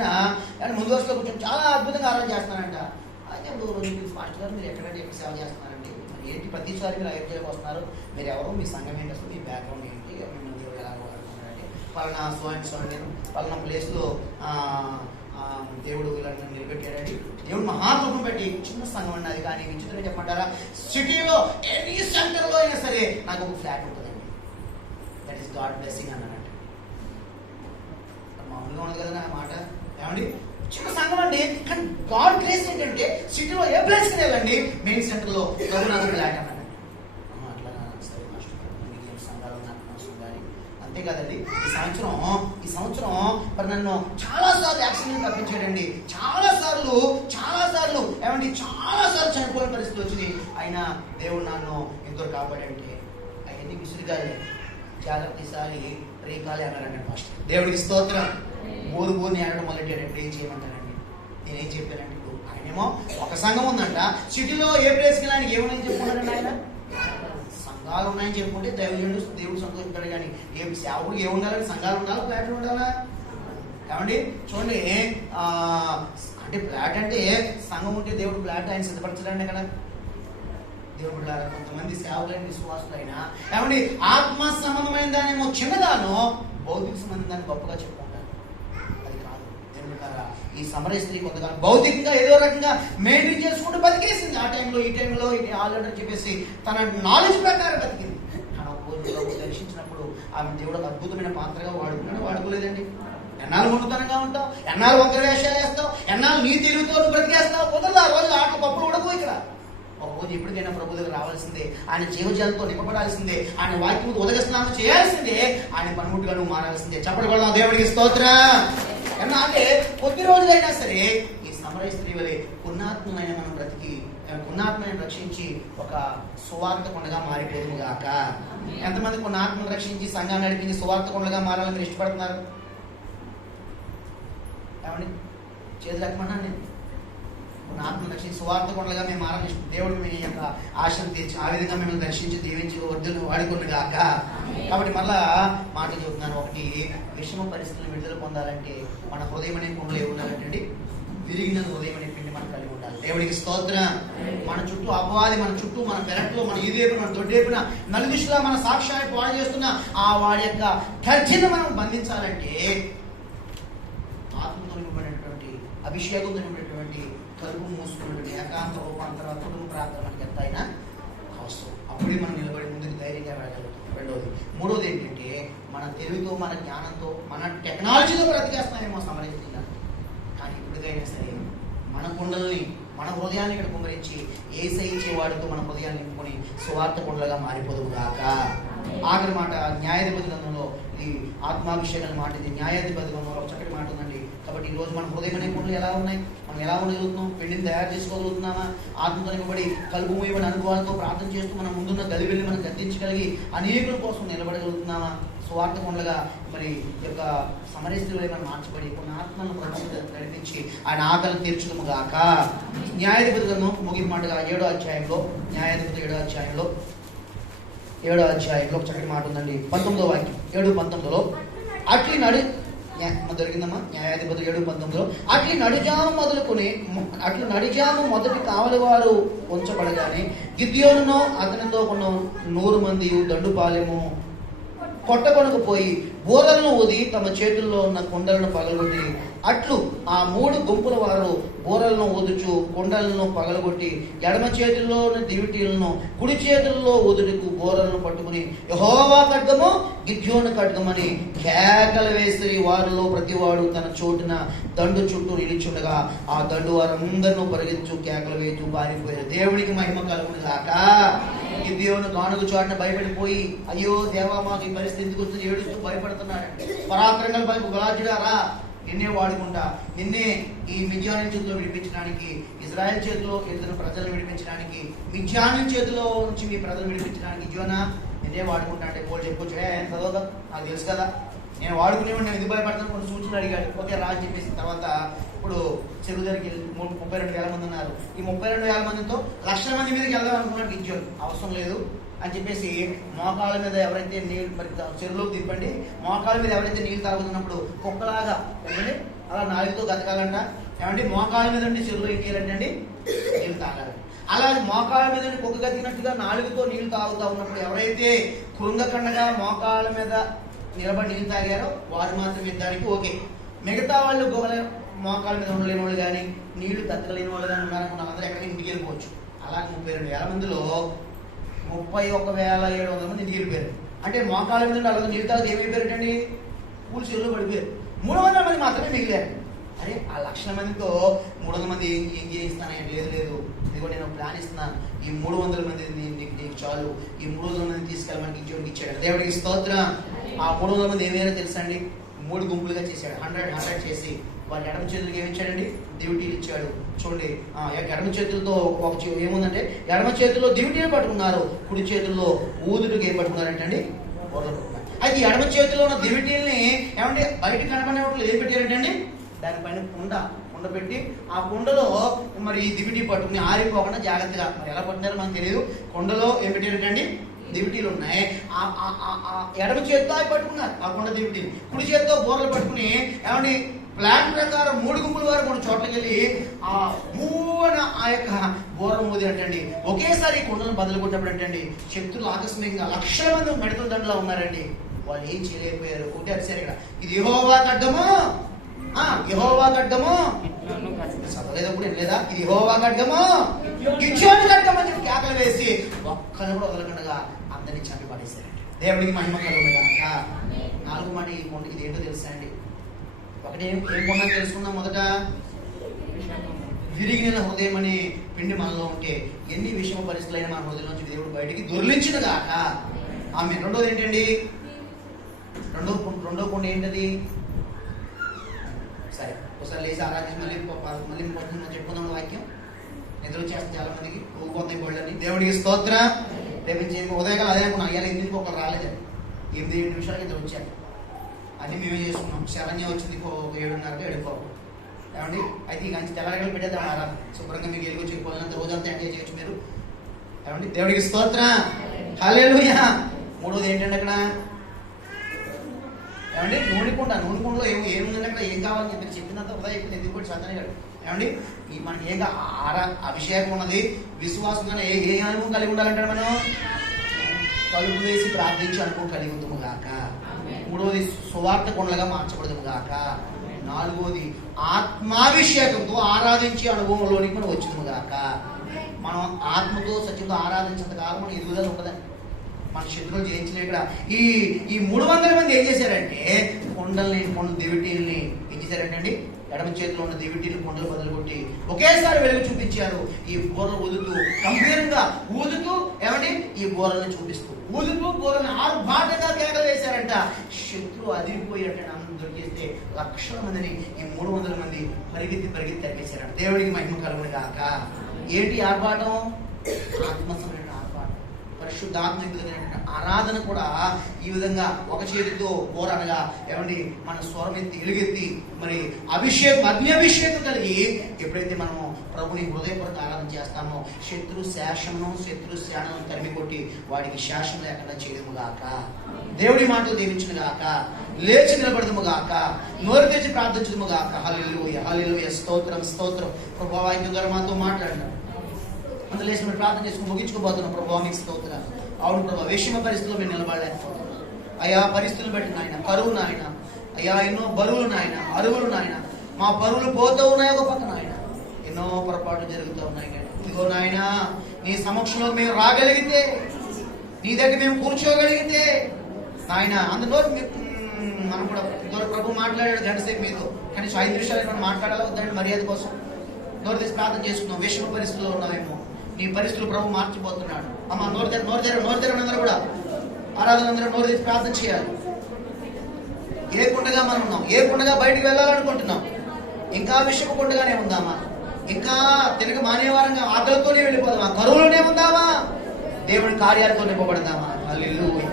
ముందు వరుసలో కూర్చొని చాలా అద్భుతంగా ఆరాధన చేస్తున్నారంట. అయితే ఇప్పుడు ఫాస్ట్ గారు మీరు ఎక్కడంటే ఎక్కడ సేవ చేస్తున్నారండి, మరి ఏంటి ప్రతిసారి మీరు అయోధ్యకు వస్తున్నారు, మీరు ఎవరు, మీ సంఘం ఏంటి, అసలు మీ బ్యాక్గ్రౌండ్ ఏంటి, మిమ్మల్ని దేవుడు ఎలా వాడుతున్నారంటే పలానా నేను పలానా ప్లేస్లో దేవుడు ఇలా నన్ను నిలబెట్టాడండి. దేవుడు మహారూపం పెట్టి చిన్న సంఘం ఉన్నది. కానీ విచిత్రంగా చెప్పమంటారా, సిటీలో ఎనీ సెంటర్లో అయినా సరే నాకు ఒక ఫ్లాట్ ఉంటుందండి. దట్ ఈస్ గాడ్ బ్లెస్సింగ్ అన్నానంటే మామూలుగా ఉండదు కదా నా మాట. ఏమండి, చిన్న సంఘం అండి, కానీ గాడ్ గ్రేస్ ఏంటంటే సిటీలో ఏ ప్లేస్కి వెళ్ళండి మెయిన్ సెంటర్లో ప్రభు నాకు ఫ్లాట్ అన్నాడు. అట్లా సరే మాస్టర్ సంఘాలు నాకు అవసరం కానీ. అంతేకాదండి, ఈ సంవత్సరం మరి నన్ను చాలాసార్లు యాక్సిడెంట్ తప్పించాడండి. చాలాసార్లు ఏమండి చాలాసార్లు చనిపోయిన పరిస్థితి వచ్చింది. అయినా దేవుడు నన్ను ఎంతో కాపాడంటే అవన్నీ విసురుగాలి జాగ్రత్త ఈసారి రేకాలి అన్నారండి మాస్టర్. దేవుడికి స్తోత్రం. ఊరిని అనడం మొదలెట్టాడంటే ఏం చేయమంటారండి? నేనేం చెప్పానండి? ఇప్పుడు ఆయనేమో ఒక సంఘం ఉందంట సిటీలో, ఏ ప్లేస్కి వెళ్ళడానికి ఏమని చెప్పుకున్నారండి ఆయన? సంఘాలు ఉన్నాయని చెప్పుకుంటే దేవుడు సంతోషిస్తాడు. కానీ ఏ సేవకుడు ఏ ఉండాలని? సంఘాలు ఉండాలా, ఫ్లాట్లు ఉండాలా? ఏమండి చూడండి, అంటే ఫ్లాట్ అంటే సంఘం ఉంటే దేవుడు ఫ్లాట్ ఆయన సిద్ధపరచడండి కదా. దేవుడు కొంతమంది సేవలైన విశ్వాసులైనా ఏమండి ఆత్మ సంబంధమైన దానేమో చిన్నదాను, భౌతిక సంబంధం దాన్ని గొప్పగా చెప్పుకుంటారు. అది కాదు. దేవుడు ఈ సమరయ స్త్రీ కొంతకాలం భౌతికంగా ఏదో రకంగా మెయింటైన్ చేసుకుంటూ బతికేసింది. ఆ టైంలో ఈ టైంలో ఆల్రెడీ చెప్పేసి తన నాలెడ్జ్ ప్రకారం బతికింది. దర్శించినప్పుడు ఆమె దేవుడు అద్భుతమైన పాత్రగా వాడుకోలేదండి. ఎన్నాళ్ళు ముందుతనంగా ఉంటావు, ఎన్నాళ్ళు వంకర వేషాలు వేస్తావు, ఎన్నాళ్ళు నీ తిరుగుతో బ్రతికేస్తావు. కుదరదు. ఆ రోజు ఆటలు పప్పులు ఉడకు. ఇక్కడ ఒక రోజు ఎప్పటికైనా ప్రభు దగ్గర రావాల్సిందే, ఆయన జీవజాలతో నింపబడాల్సిందే, ఆయన వాక్యం ఉదక స్నానం చేయాల్సిందే, ఆయన పనిముట్టుగా నువ్వు మారాల్సిందే. చెప్పడం వల్ల దేవుడికి స్తోత్రం. అంటే కొద్ది రోజులైనా సరే ఈ సమరయ స్త్రీ వలె పుణ్యాత్మైన మనం బ్రతికి పుణ్యాత్మని రక్షించి ఒక సువార్త కొండగా మారిపోతుంది గాక. ఎంతమంది పుణ్యాత్మను రక్షించి సంఘాన్ని నడిపించి సువార్త కొండగా మారాలని మీరు ఇష్టపడుతున్నారు? ఏమండి చేతులు ఎక్కమన్నా నేను పుణ్యాత్మను రక్షించి సువార్త కొండగా మేము మారాలని దేవుడు మీ యొక్క ఆశను తీర్చి ఆ విధంగా మిమ్మల్ని దర్శించి దీవించి వర్ధులు వాడుకుని గాక. కాబట్టి మళ్ళా మాట చెబుతున్నాను. ఒకటి, విషమ పరిస్థితులు విడుదల పొందాలంటే మన హృదయం అనే కుండలు ఏముండాలంటే విరిగిన హృదయం అనే పిండి మనం కలిగి ఉండాలి. దేవుడికి స్తోత్రం. మన చుట్టూ అపవాది, మన చుట్టూ, మన పెరట్లో, మన ఈదేపున, మన దొడ్డేపున నలుదిశలా మన సాక్ష్యాన్ని పాడు చేస్తున్న ఆ వాడి యొక్క గర్జన మనం బంధించాలంటే ఆత్మతో నింపబడినటువంటి, అభిషేకంతో నింపబడినటువంటి, కలుపు మూసుకున్నటువంటి ఏకాంత రూపాంతర కుటుంబ ప్రార్థన మనకి ఎంత అయినా అవసరం. అప్పుడే మనం నిలబడి ముందుకు ధైర్యంగా వెళ్ళగలుగుతాం. రెండవది. మూడవది ఏంటంటే మన తెలివితో, మన జ్ఞానంతో, మన టెక్నాలజీతో బ్రతికేస్తామేమో సమరయ స్త్రీ. కానీ ఇప్పటికైనా సరే మన కుండల్ని మన హృదయాన్ని ఇక్కడ కుమరించి యేసయ్య ఇచ్చే వాడితో మన హృదయాన్ని నింపుకొని సువార్త కొండలుగా మారిపోదుము గాక. ఆఖరి మాట న్యాయాధిపతి గ్రంథంలో, ఇది ఆత్మాభిషేకం మాట, ఇది న్యాయాధిపతి గ్రంథంలో ఒక చక్కటి మాట ఉందండి. కాబట్టి ఈరోజు మన హృదయం అనే పనులు ఎలా ఉన్నాయి, మనం ఎలా ఉండగలుగుతున్నాం? పిండిని తయారు చేసుకోగలుగుతున్నామా? ఆత్మతో నింపబడి కలుపు మూయబడి అనుభవాలతో ప్రార్థన చేస్తూ మన ముందున్న గలిబిల్ని మనం గద్దించగలిగి అనేకుల కోసం నిలబడగలుగుతున్నామా? స్వార్థ కొండలుగా మరి యొక్క సమరయ స్త్రీలు మనం మార్చబడి కొన్ని ఆత్మలను ప్రభుత్వం నడిపించి ఆయన ఆకలిని తీర్చుదము గాక. న్యాయాధిపతి గ్రంథం ముగింపు మాటగా 7వ అధ్యాయంలో, న్యాయాధిపతి 7వ అధ్యాయంలో ఒక చక్కటి మాట ఉందండి. 19వ వాక్యం, 7:19లో అట్లి నడు దొరికిందమ్మా. న్యాయాధిపతి 7:19లో అట్లు నడిజాము మొదటి కావలి వారు ఉంచబడగానే గిద్యోనును అతనితో కొన్న 100 మంది దండుపాలెము కొట్టకొనకు పోయి బోరలను ఊది తమ చేతుల్లో ఉన్న కొండలను పగలగొట్టి, అట్లు ఆ 3 గుంపుల వారు బోరలను ఊదుచు కొండలను పగలగొట్టి ఎడమ చేతుల్లో ఉన్న దివిటీలను కుడి చేతుల్లో ఊదుటకు బోరలను పట్టుకుని యెహోవా ఖడ్గము గిద్యోను ఖడ్గమని కేకలు వేసి వారిలో ప్రతివాడు తన చోటున దండు చుట్టూ నిలిచుండగా ఆ దండు వారందరినూ పరిగెత్తు కేకలు వేస్తూ పారిపోయారు. దేవునికి మహిమ కలుగును గాక. గిద్యోను గానుగ చాటున భయపడిపోయి, అయ్యో దేవా మాకు ఈ పరిస్థితి ఎందుకు వస్తుంది, ఏడుస్తూ భయపడుతున్నాడు. పరాక్రమంగా వైపు గలాజుడారా, నిన్నే వాడుకుంటా, నిన్నే ఈ మిద్యాను చేతిలో విడిపించడానికి, ఇజ్రాయెల్ చేతిలో ఇద్దరు ప్రజలను విడిపించడానికి, మిద్యాను చేతిలో నుంచి మీ ప్రజలు విడిపించడానికి గిద్యోనా నిన్నే వాడుకుంటా అంటే పోలు చెప్పుకోవచ్చు. ఆయన చదవదా, నాకు తెలుసు కదా, నేను వాడుకునేవాడిని, నేను ఎందుకు భయపడతాను, కొన్ని సూచనలు అడిగాడు. ఓకే రాజు చెప్పేసిన తర్వాత ఇప్పుడు చెరువు దగ్గరికి 32,000 మంది ఉన్నారు. ఈ 32,000 మందితో 1,00,000 మంది మీదకి వెళ్దాం అనుకున్నాడు గిద్యోను. అవసరం లేదు అని చెప్పేసి మోకాళ్ళ మీద ఎవరైతే నీళ్ళు మరి చెరువులోకి దింపండి, మోకాళ్ళ మీద ఎవరైతే నీళ్ళు తాగుతున్నప్పుడు కుక్కలాగా ఏమండి అలా నాలుగుతో గతకాలంట. ఏమండి మోకాళ్ళ మీద ఉండి చెరువులో ఏం చేయాలంటే నీళ్ళు తాగాలి. అలా మోకాళ్ళ మీద కుక్క గతికినట్టుగా నాలుగుతో నీళ్లు తాగుతూ ఉన్నప్పుడు ఎవరైతే కృంగకండగా మోకాళ్ళ మీద నిలబడి నీళ్ళు తాగారో వారు మాత్రం యుద్ధానికి ఓకే. మిగతా వాళ్ళు మోకాళ్ళ మీద ఉండలేని వాళ్ళు కానీ నీళ్లు తగ్గలేని వాళ్ళు కానీ ఉన్నారనుకున్న అందరూ ఎక్కడికి ఇంటికి వెళ్ళిపోవచ్చు. అలా 32,000 మందిలో 31,700 మంది ఇంటికి వెళ్ళిపోయారు. అంటే మోకాళ్ళ మీద వాళ్ళ నీళ్ళు తాగితే ఏమైపోయారంటండి, పూలు చెరువులో పడిపోయారు. 300 మంది మాత్రమే మిగిలారు. అరే ఆ 1,00,000 మందితో 300 మంది ఏం చేయిస్తానంటే లేదు, ఇదిగో నేను ప్లాన్ ఇస్తున్నాను, ఈ 300 మంది నీకు చాలు, ఈ 300 మంది తీసుకెళ్ళమని గిద్యోనుకి ఇచ్చాడు. దేవుడికి స్తోత్రం. ఆ 300 మంది ఏమైనా తెలుసా అండి, 3 గుంపులుగా చేశాడు. 100 చేసి వారి ఎడమ చేతులకి ఏమి ఇచ్చాడండి, దివిటీలు ఇచ్చాడు. చూడండి, ఎడమ చేతులతో ఏముందంటే ఎడమ చేతుల్లో దివిటీలు పట్టుకున్నారు, కుడి చేతుల్లో ఊదుడికి ఏం పట్టుకున్నారంటండి, బోర్లు. అయితే ఎడమ చేతిలో ఉన్న దివిటీల్ని ఏమంటే బయట కనబడినట్లు ఏం పెట్టారంటండి, దానిపైన కుండ పెట్టి ఆ కుండలో మరి ఈ దివిటీ పట్టుకుని ఆరిపోకుండా జాగ్రత్తగా, మరి ఎలా పట్టినారో మనకు తెలియదు, కుండలో ఏం పెట్టారంటండి దివిటీలు ఉన్నాయి. ఎడమ చేతితో అవి పట్టుకున్నారు ఆ కుండ దివిటీలు, కుడి చేతితో బోర్లు పట్టుకుని ఏమండి ప్లాన్ ప్రకారం 3 గుంపుల వారు 3 చోట్లకి వెళ్ళి ఆ మూవన ఆ యొక్క బోర్ల మూది అంటండి ఒకేసారి కుండలను బదులు కొట్టినప్పుడు అంటండి శక్తులు ఆకస్మికంగా 1,00,000 మంది మెడతల దండలో ఉన్నారండి. వాళ్ళు ఏం చేయలేకపోయారు. ఒకటి అరిసారు ఇక్కడ, ఇది యెహోవా ఖడ్గము, యెహోవా ఖడ్గము చదవలేదప్పుడు లేదా, ఇది యెహోవా ఖడ్గము గిద్యోను ఖడ్గము అని చెప్పి కేకలు వేసి ఒక్కరు కూడా వదలకుండా అందరినీ చంపి పడేశారండి. దేవుడికి మహిమ కలుగునుగాక. 4వ మాట ఈ కొండకి ఇది ఏంటో తెలుసా అండి. ఒకటి ఏం కొండ తెలుసుకుందాం. మొదట విరిగిన హృదయం అనే పిండి మనలో ఉంటే ఎన్ని విషమ పరిస్థితులైనా మన హృదయం నుంచి దేవుడు బయటికి దొర్లించిన గాక. ఆమె రెండోది ఏంటండి, రెండో కొండ ఏంటది, సరే ఒకసారి లేచి ఆరాధించి మళ్ళీ పొద్దున్న చెప్పుకుందాం వాక్యం. నిద్ర వచ్చేస్తుంది చాలా మందికి, ఊగిపోతాయి బళ్ళని. దేవుడికి స్తోత్రం. రేపు ఉదయకాలం అదే అనుకున్నాం, అయ్యాలి 8కి ఒకరు రాలేదండి, 8 నిమిషాలకి ఇద్దరు వచ్చారు. అన్నీ మేమే చేసుకున్నాం. శరణ్య వచ్చింది 7:30కి వెళ్ళిపోవాలి ఏమండి. అయితే ఇక తెల్లగలు పెట్టేద్దాం ఆరాధన శుభ్రంగా మీకు ఎలుగు చెప్పాలంత రోజంతా ఎంజాయ్ చేయొచ్చు మీరు ఏమండి. దేవుడికి స్తోత్రం. హల్లెలూయా. 3వది ఏంటంటే అక్కడ ఏమండి నూనెకుండలో ఏముందండి అక్కడ, ఏం కావాలని చెప్పి చెప్పినంత ఉదయం ఎదుగు కూడా చదవని ఏమండి. ఈ మనకి ఏగా అభిషేకం ఉన్నది, విశ్వాసంగా ఏ అనుభవం కలిగి ఉండాలంటాడు మనం, తలుపు వేసి ప్రార్థించి అనుభవం కలిగి ఉందము గాక. 3వది సువార్త కొండలుగా మార్చబడదుము గాక. 4వది ఆత్మాభిషేకంతో ఆరాధించే అనుభవంలోనికి మనం వచ్చిందము గాక. మనం ఆత్మతో సత్యంతో ఆరాధించేంత కాలం మనం ఎదుగుదల ఉండదండి. మన శత్రువులు జయించలేదు. ఇక్కడ ఈ 300 మంది ఏం చేశారంటే కొండ దివిటీల్ని ఏం చేశారంటే అండి ఎడమ చేతిలో ఉన్న దివిటీలు కొండలు బదులు కొట్టి ఒకేసారి వెలుగు చూపించారు. ఈ బోర్లు ఊదుతూ గంభీరంగా ఊదుతూ ఏమండి ఈ బోర్లను చూపిస్తూ ఊదుతూ బోర్లను ఆర్భాటంగా కేకలు వేశారంట. శత్రువు అదిరిపోయారంటే అందరూ దొరికేస్తే లక్షల మందిని ఈ 300 మంది పరిగెత్తి తరిమేశారంట. దేవుడికి మహిమ కలుగును గాక. ఏంటి ఆర్భాటం? ఆత్మసమైన ఆర్భాటం, పరిశుద్ధాత్మ ఆరాధన కూడా ఈ విధంగా ఒక చేతితో బోరనగా ఏమండి మన స్వరం ఎత్తి ఎలుగెత్తి మరి అగ్నిఅభిషేకం కలిగి ఎప్పుడైతే మనము ప్రభుని హృదయపూర్వక ఆరాధన చేస్తామో శత్రు శాసనం తరిమి కొట్టి వాడికి శాసనం లేకుండా చేయడము గాక. దేవుడి మాటలు దీవించును గాక. లేచి నిలబడదము గాక. నోరు తెచ్చి ప్రార్థించదము గాక. హల్లెలూయా హల్లెలూయా. స్తోత్రం స్తోత్రం. ప్రభు వాక్యం ద్వారా మనతో మాట్లాడినాం. అందులో లేచి మీరు ప్రార్థన చేసుకుని ముగించుకోబోతున్నాం. ప్రభు మీకు స్తోత్రాలు. అవును ప్రభు, విషమ పరిస్థితుల్లో మీరు నిలబడలేకపోతున్నాం అయ్యా. పరిస్థితులు బట్టి నాయన, కరువు నాయన అయ్యా, ఎన్నో బరువులు నాయన, అరువులు నాయన, మా బరువులు పోతూ ఉన్నాయి. ఒక పక్క నాయన ఎన్నో పొరపాట్లు జరుగుతూ ఉన్నాయి. ఇదిగో నాయన నీ సమక్షంలో మేము రాగలిగితే, నీ దగ్గర మేము కూర్చోగలిగితే నాయన అందులో మనం కూడా ఇంతవరకు ప్రభు మాట్లాడాడు గంట సేపు మీతో, కనీసం 5 నిమిషాలు మనం మాట్లాడాలి వద్దండి మర్యాద కోసం. నోరు తెచ్చి ప్రార్థన చేసుకున్నాం. విషమ పరిస్థితుల్లో ఉన్నామేమో, నీ పరిస్థితులు ప్రభు మార్చిపోతున్నాడు. అమ్మ నోరు తెరవని అందరూ కూడా ఆరాధన అందరూ నోరు తెచ్చి ప్రార్థన చేయాలి. ఏ కుండగా మనం ఉన్నాం, ఏ కుండగా బయటికి వెళ్ళాలనుకుంటున్నాం, ఇంకా విషమ కుండగానే ఉందామా, ఇంకా తినక మానేవారంగా ఆకలితోనే వెళ్ళిపోదామా, కరువులోనే ఉందామా, దేవుడి కార్యాలతో నింపబడదామా, హల్లెలూయా,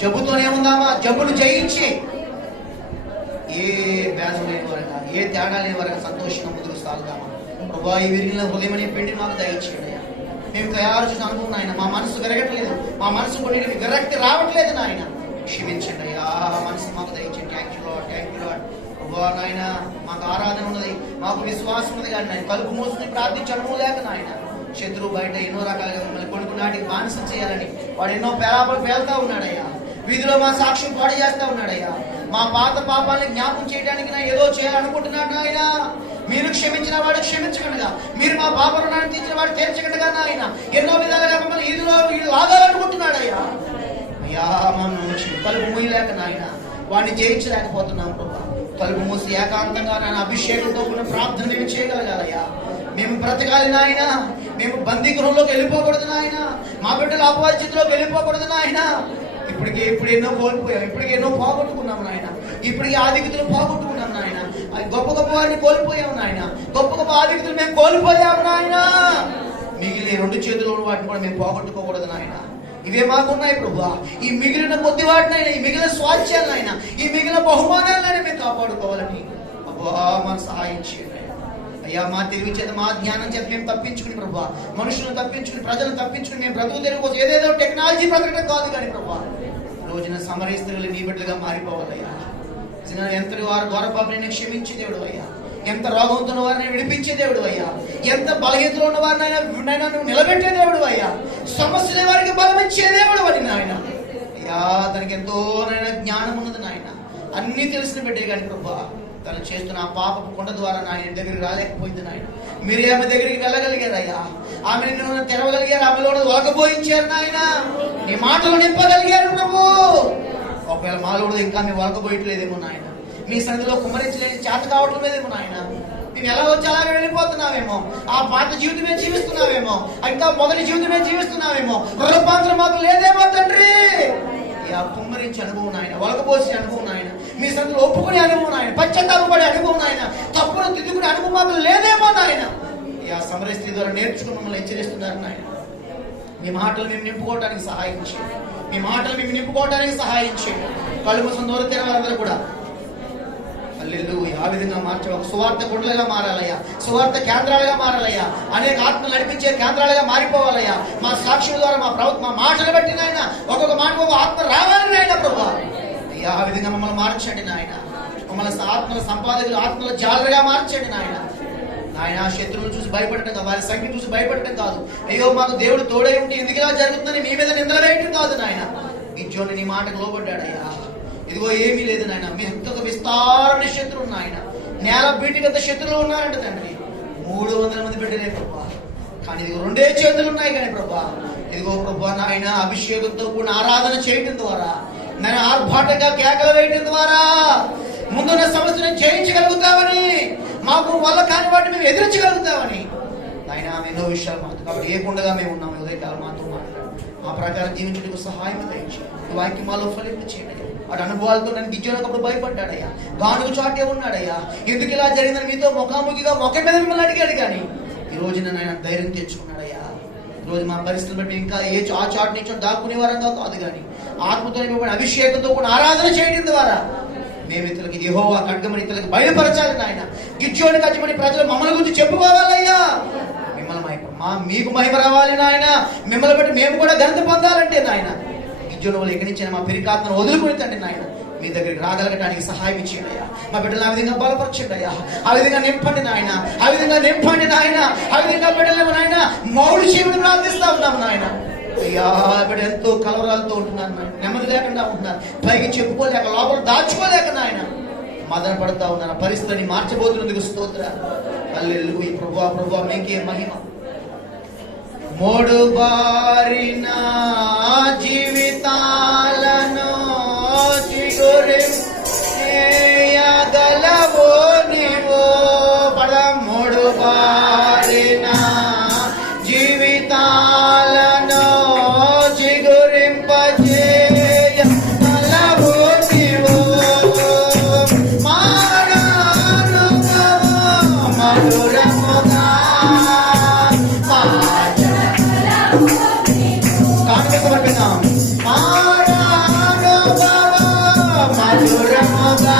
జబ్బుతోనే ఉందామా, జబ్బును జయించి ఏ భేదం లేని వరకు, ఏ తేడా లేని వరకు సంతోషంగా ముందుకు సాగుదామా. ప్రభా ఈ విరిగిన హృదయం అనే పిండి మాకు దయచేయండి. మేము తయారు చేసిన అనుభవం నాయన, మా మనసు విరగట్లేదు, మా మనసు కొన్ని విరక్తి రావట్లేదు నాయన, క్షమించండి అయ్యా. మనసు మాకు దయచేయండి. Thank you lord. ప్రభా నాయన మాకు ఆరాధన ఉన్నది, మాకు విశ్వాసం ఉన్నది కానీ నాయన కలుపు మూసుకుని ప్రార్థించడము లేక నాయన శత్రువు బయట ఎన్నో రకాలుగా మిమ్మల్ని కొడుకు నాటికి బానిసం చేయాలని వాడు ఎన్నో పేరాపలు పేలుతా ఉన్నాడయ్యా. వీధిలో మా సాక్ష్యం పాడు చేస్తా ఉన్నాడయ్యా. మా పాత పాపాలని జ్ఞాపకం చేయడానికి నా ఏదో చేయాలనుకుంటున్నాడు నాయన. మీరు క్షమించిన వాడు క్షమించకుండా, మీరు మా పాప రుణాన్ని తీర్చిన వాడు తీర్చకుండా నాయన ఎన్నో విధాలుగా మిమ్మల్ని ఈదులో వీళ్ళు లాగాలనుకుంటున్నాడు అయ్యా. అయ్యా మనం తలుపు మూయలేక నాయన వాడిని జయించలేకపోతున్నాం ప్రభా. తలుపు మూసి ఏకాంతంగా నాయన అభిషేకంతో ఉన్న ప్రార్థన మేము చేయగలగాలయ్యా. మేము బ్రతకాలి నాయన, మేము బందీ గృహంలోకి వెళ్ళిపోకూడదు నాయన, మా బిడ్డలు అపవాదిలోకి వెళ్ళిపోకూడదు నాయన. ఇప్పుడు ఎన్నో కోల్పోయాం, ఇప్పటికి ఎన్నో పోగొట్టుకున్నాం నాయన, ఇప్పటికి ఆధిక్యతలు పోగొట్టుకున్నాం నాయన, గొప్ప గొప్ప వారిని కోల్పోయాం నాయన, గొప్ప గొప్ప ఆధిక్యతలు మేము కోల్పోయాం నాయన. మిగిలిన 2 చేతులు వాటిని కూడా మేము పోగొట్టుకోకూడదు నాయన. ఇవే మాకున్నాయి ప్రభా. ఈ మిగిలిన కొద్ది వాటినైనా, ఈ మిగిలిన స్వాస్థ్యాలైనా, ఈ మిగిలిన బహుమానాలైనా మేము కాపాడుకోవాలని అబ్బా మాకు సహాయం చేయండి అయ్యా. మా తెలివి చేత, మా జ్ఞానం చేత మేము తప్పించుకుని ప్రభా, మనుషులను తప్పించుకుని, ప్రజలను తప్పించుకుని మేము బ్రతుకు తెరుగు కోసం ఏదేదో టెక్నాలజీ బ్రతకడం కాదు కానీ ప్రభా, రోజున సమరయ స్త్రీలు నీ బిడ్డలుగా మారిపోవాలయ్యా. ఎంత వారు గౌరవపాపని క్షమించే దేవుడు అయ్యా, ఎంత రోగంతో ఉన్న వారిని విడిపించే దేవుడు అయ్యా, ఎంత బలహీనతలో ఉన్న వారినైనా నువ్వు నిలబెట్టే దేవుడు అయ్యా, సమస్యల వారికి బలం ఇచ్చే దేవుడు అని నాయన అయ్యా. తనకి ఎంతో నాయన జ్ఞానం ఉన్నది నాయన, అన్ని తెలిసిన బిడ్డే కానీ ప్రభా తను చేస్తున్న ఆ పాపపు కొండ ద్వారా నాయన దగ్గరికి రాలేకపోయింది నాయన. మీరు ఆమె దగ్గరికి వెళ్ళగలిగారయ్యా, ఆమెను తెరవగలిగారు, ఆమెలో ఒలకపోయించారు నాయన, నీ మాటలు నింపగలిగారు ప్రభు. ఒకవేళ మాలో ఇంకా మేము ఒలకపోయట్లేదేమో నాయన, మీ సన్నిధిలో కుమ్మరించలేని చేత కావటం లేదేమో నాయన, మేము ఎలా వచ్చి అలాగే వెళ్ళిపోతున్నావేమో, ఆ పాత జీవితమే జీవిస్తున్నావేమో, ఇంకా మొదటి జీవితమే జీవిస్తున్నావేమో, రూపాంతరం మాకు లేదేమో తండ్రి. ఆ కుమ్మరించి అనుభవం నాయన, ఒలకపోసి అనుభవం నాయన, మీ సన్నిధిలో ఒప్పుకునే అనుభవం నాయన, పశ్చాత్తాపపడే అనుభవం నాయన, తప్పును దిద్దుకునే అనుభవం మాకు లేదేమో నాయన. ఆ సమరయ స్త్రీ ద్వారా నేర్చుకుని మమ్మల్ని హెచ్చరిస్తున్నారు నాయన. మీ మాటలు మేము నింపుకోవడానికి సహాయం చేయండి, మీ మాటలు మేము నింపుకోవడానికి సహాయం చేయండి. కళ్ళు మూసుకొని నోరు తెరవాలందరూ కూడా హల్లెలూయా. ఆ విధంగా మార్చే ఒక సువార్త గుండెలుగా మారాలయ్యా, సువార్త కేంద్రాలుగా మారాలయ్యా, అనేక ఆత్మలు నడిపించే కేంద్రాలుగా మారిపోవాలయ్యా. మా సాక్షుల ద్వారా, మా మాటలు బట్టి నాయన ఒక్కొక్క మాట ఒక ఆత్మ రావాలని నాయన ప్రభా అయ్యా. ఆ విధంగా మమ్మల్ని మార్చండి నాయన, మమ్మల్ని ఆత్మల సంపాదకులు, ఆత్మల జాలరుగా మార్చండి నాయన. ఆయన శత్రువులు చూసి భయపడటం కాదు, వారి సంఖ్య చూసి భయపడటం కాదు, అయ్యో మాకు దేవుడు తోడై ఉంటే ఎందుకు ఇలా జరుగుతుందని మీ మీద నిందలు వేయటం కాదు నాయన. గిజ్జోని నీ మాటకు లోబడ్డాడయ్యా. ఇదిగో ఏమీ లేదు నాయన, మీ ఎంతగా విస్తారమైన శత్రువులు నాయన, నేల బీటికంత శత్రువులు ఉన్నారంట తండ్రి. 300 మంది బిడ్డలే ప్రభా, కానీ ఇదిగో 2 చేతులు ఉన్నాయి కానీ ప్రభా, ఇదిగో ప్రభా నాయన అభిషేకంతో కూడిన ఆరాధన చేయటం ద్వారా, నేను ఆర్భాటంగా కేకలు వేయటం ద్వారా ముందున్న సమస్యను జయించగలుగుతామని మాకు వల్ల కాని వాటిని మేము ఎదిరించగలుగుతామని ఆయన ఎన్నో విషయాలు మాతో. కాబట్టి ఏ గుండగా మేము ఉన్నాము, ఉదయకాలం మాతో మాట్లాడు, ఆ ప్రకారం జీవించడానికి సహాయం దయచేయండి. వాక్యం మాలో ఫలింప చేయండి. వాటి అనుభవాలతో నన్ను గిజ్జనప్పుడు భయపడ్డాడయ్యా, గానుగు చాటే ఉన్నాడయ్యా. ఎందుకు ఇలా జరిగిందని మీతో ముఖాముఖిగా మొక్క మీద మిమ్మల్ని అడిగాడు, కానీ ఈ రోజు నన్ను ఆయన ధైర్యం తెచ్చుకున్నాడయ్యా. ఈరోజు మా పరిస్థితులు బట్టి ఇంకా ఆ చాటు నుంచి దాక్కునే వారంగా కాదు, కానీ ఆత్మతో నింపబడిన అభిషేకంతో కూడా ఆరాధన చేయడం ద్వారా మేము ఇతరులకి యెహోవా ఖడ్గమని ఇతరులకు బయలుపరచాలి నాయన. గిజ్జోని ఖడ్గమని ప్రజలు మమ్మల్ని గురించి చెప్పుకోవాలయ్యా. మీకు మహిమ రావాలి నాయన. మిమ్మల్ని బట్టి మేము కూడా ఘనత పొందాలంటే నాయన, గిజ్జోని వాళ్ళు ఎక్కడి నుంచి మా పెరికాత్మను వదులుకుని తండ్రి నాయన మీ దగ్గరికి రాగలగటానికి సహాయం ఇచ్చేయండి అయ్యా. మా బిడ్డలు ఆ విధంగా బలపరచండి అయ్యా. ఆ విధంగా నింపండి నాయన, ఆ విధంగా నింపండి నాయన. ఆ విధంగా బిడ్డలు నాయన మౌడు చేయమని ప్రార్థిస్తా ఉన్నాము నాయన. అయ్యా బిడ్డ ఎంతో కలవరాలతో ఉంటున్నారు నాయన, నెమ్మది లేకుండా ఉంటున్నారు, పైకి చెప్పుకోలేక లోపల దాచుకోలేక నాయన మదన పడతా ఉన్నారు. పరిస్థితిని మార్చబోతున్నందుకు స్తోత్రాలు. హల్లెలూయా. ప్రభువా ప్రభువా మీకే మహిమ. మూడు బారిన జీవితాలను చిగురించగలవో నీవు. మూడు బారిన జీవితాలను చిగురింపజేయగలవో నీవు. మధురముగా సమర్పిద్దాం. మధురముగా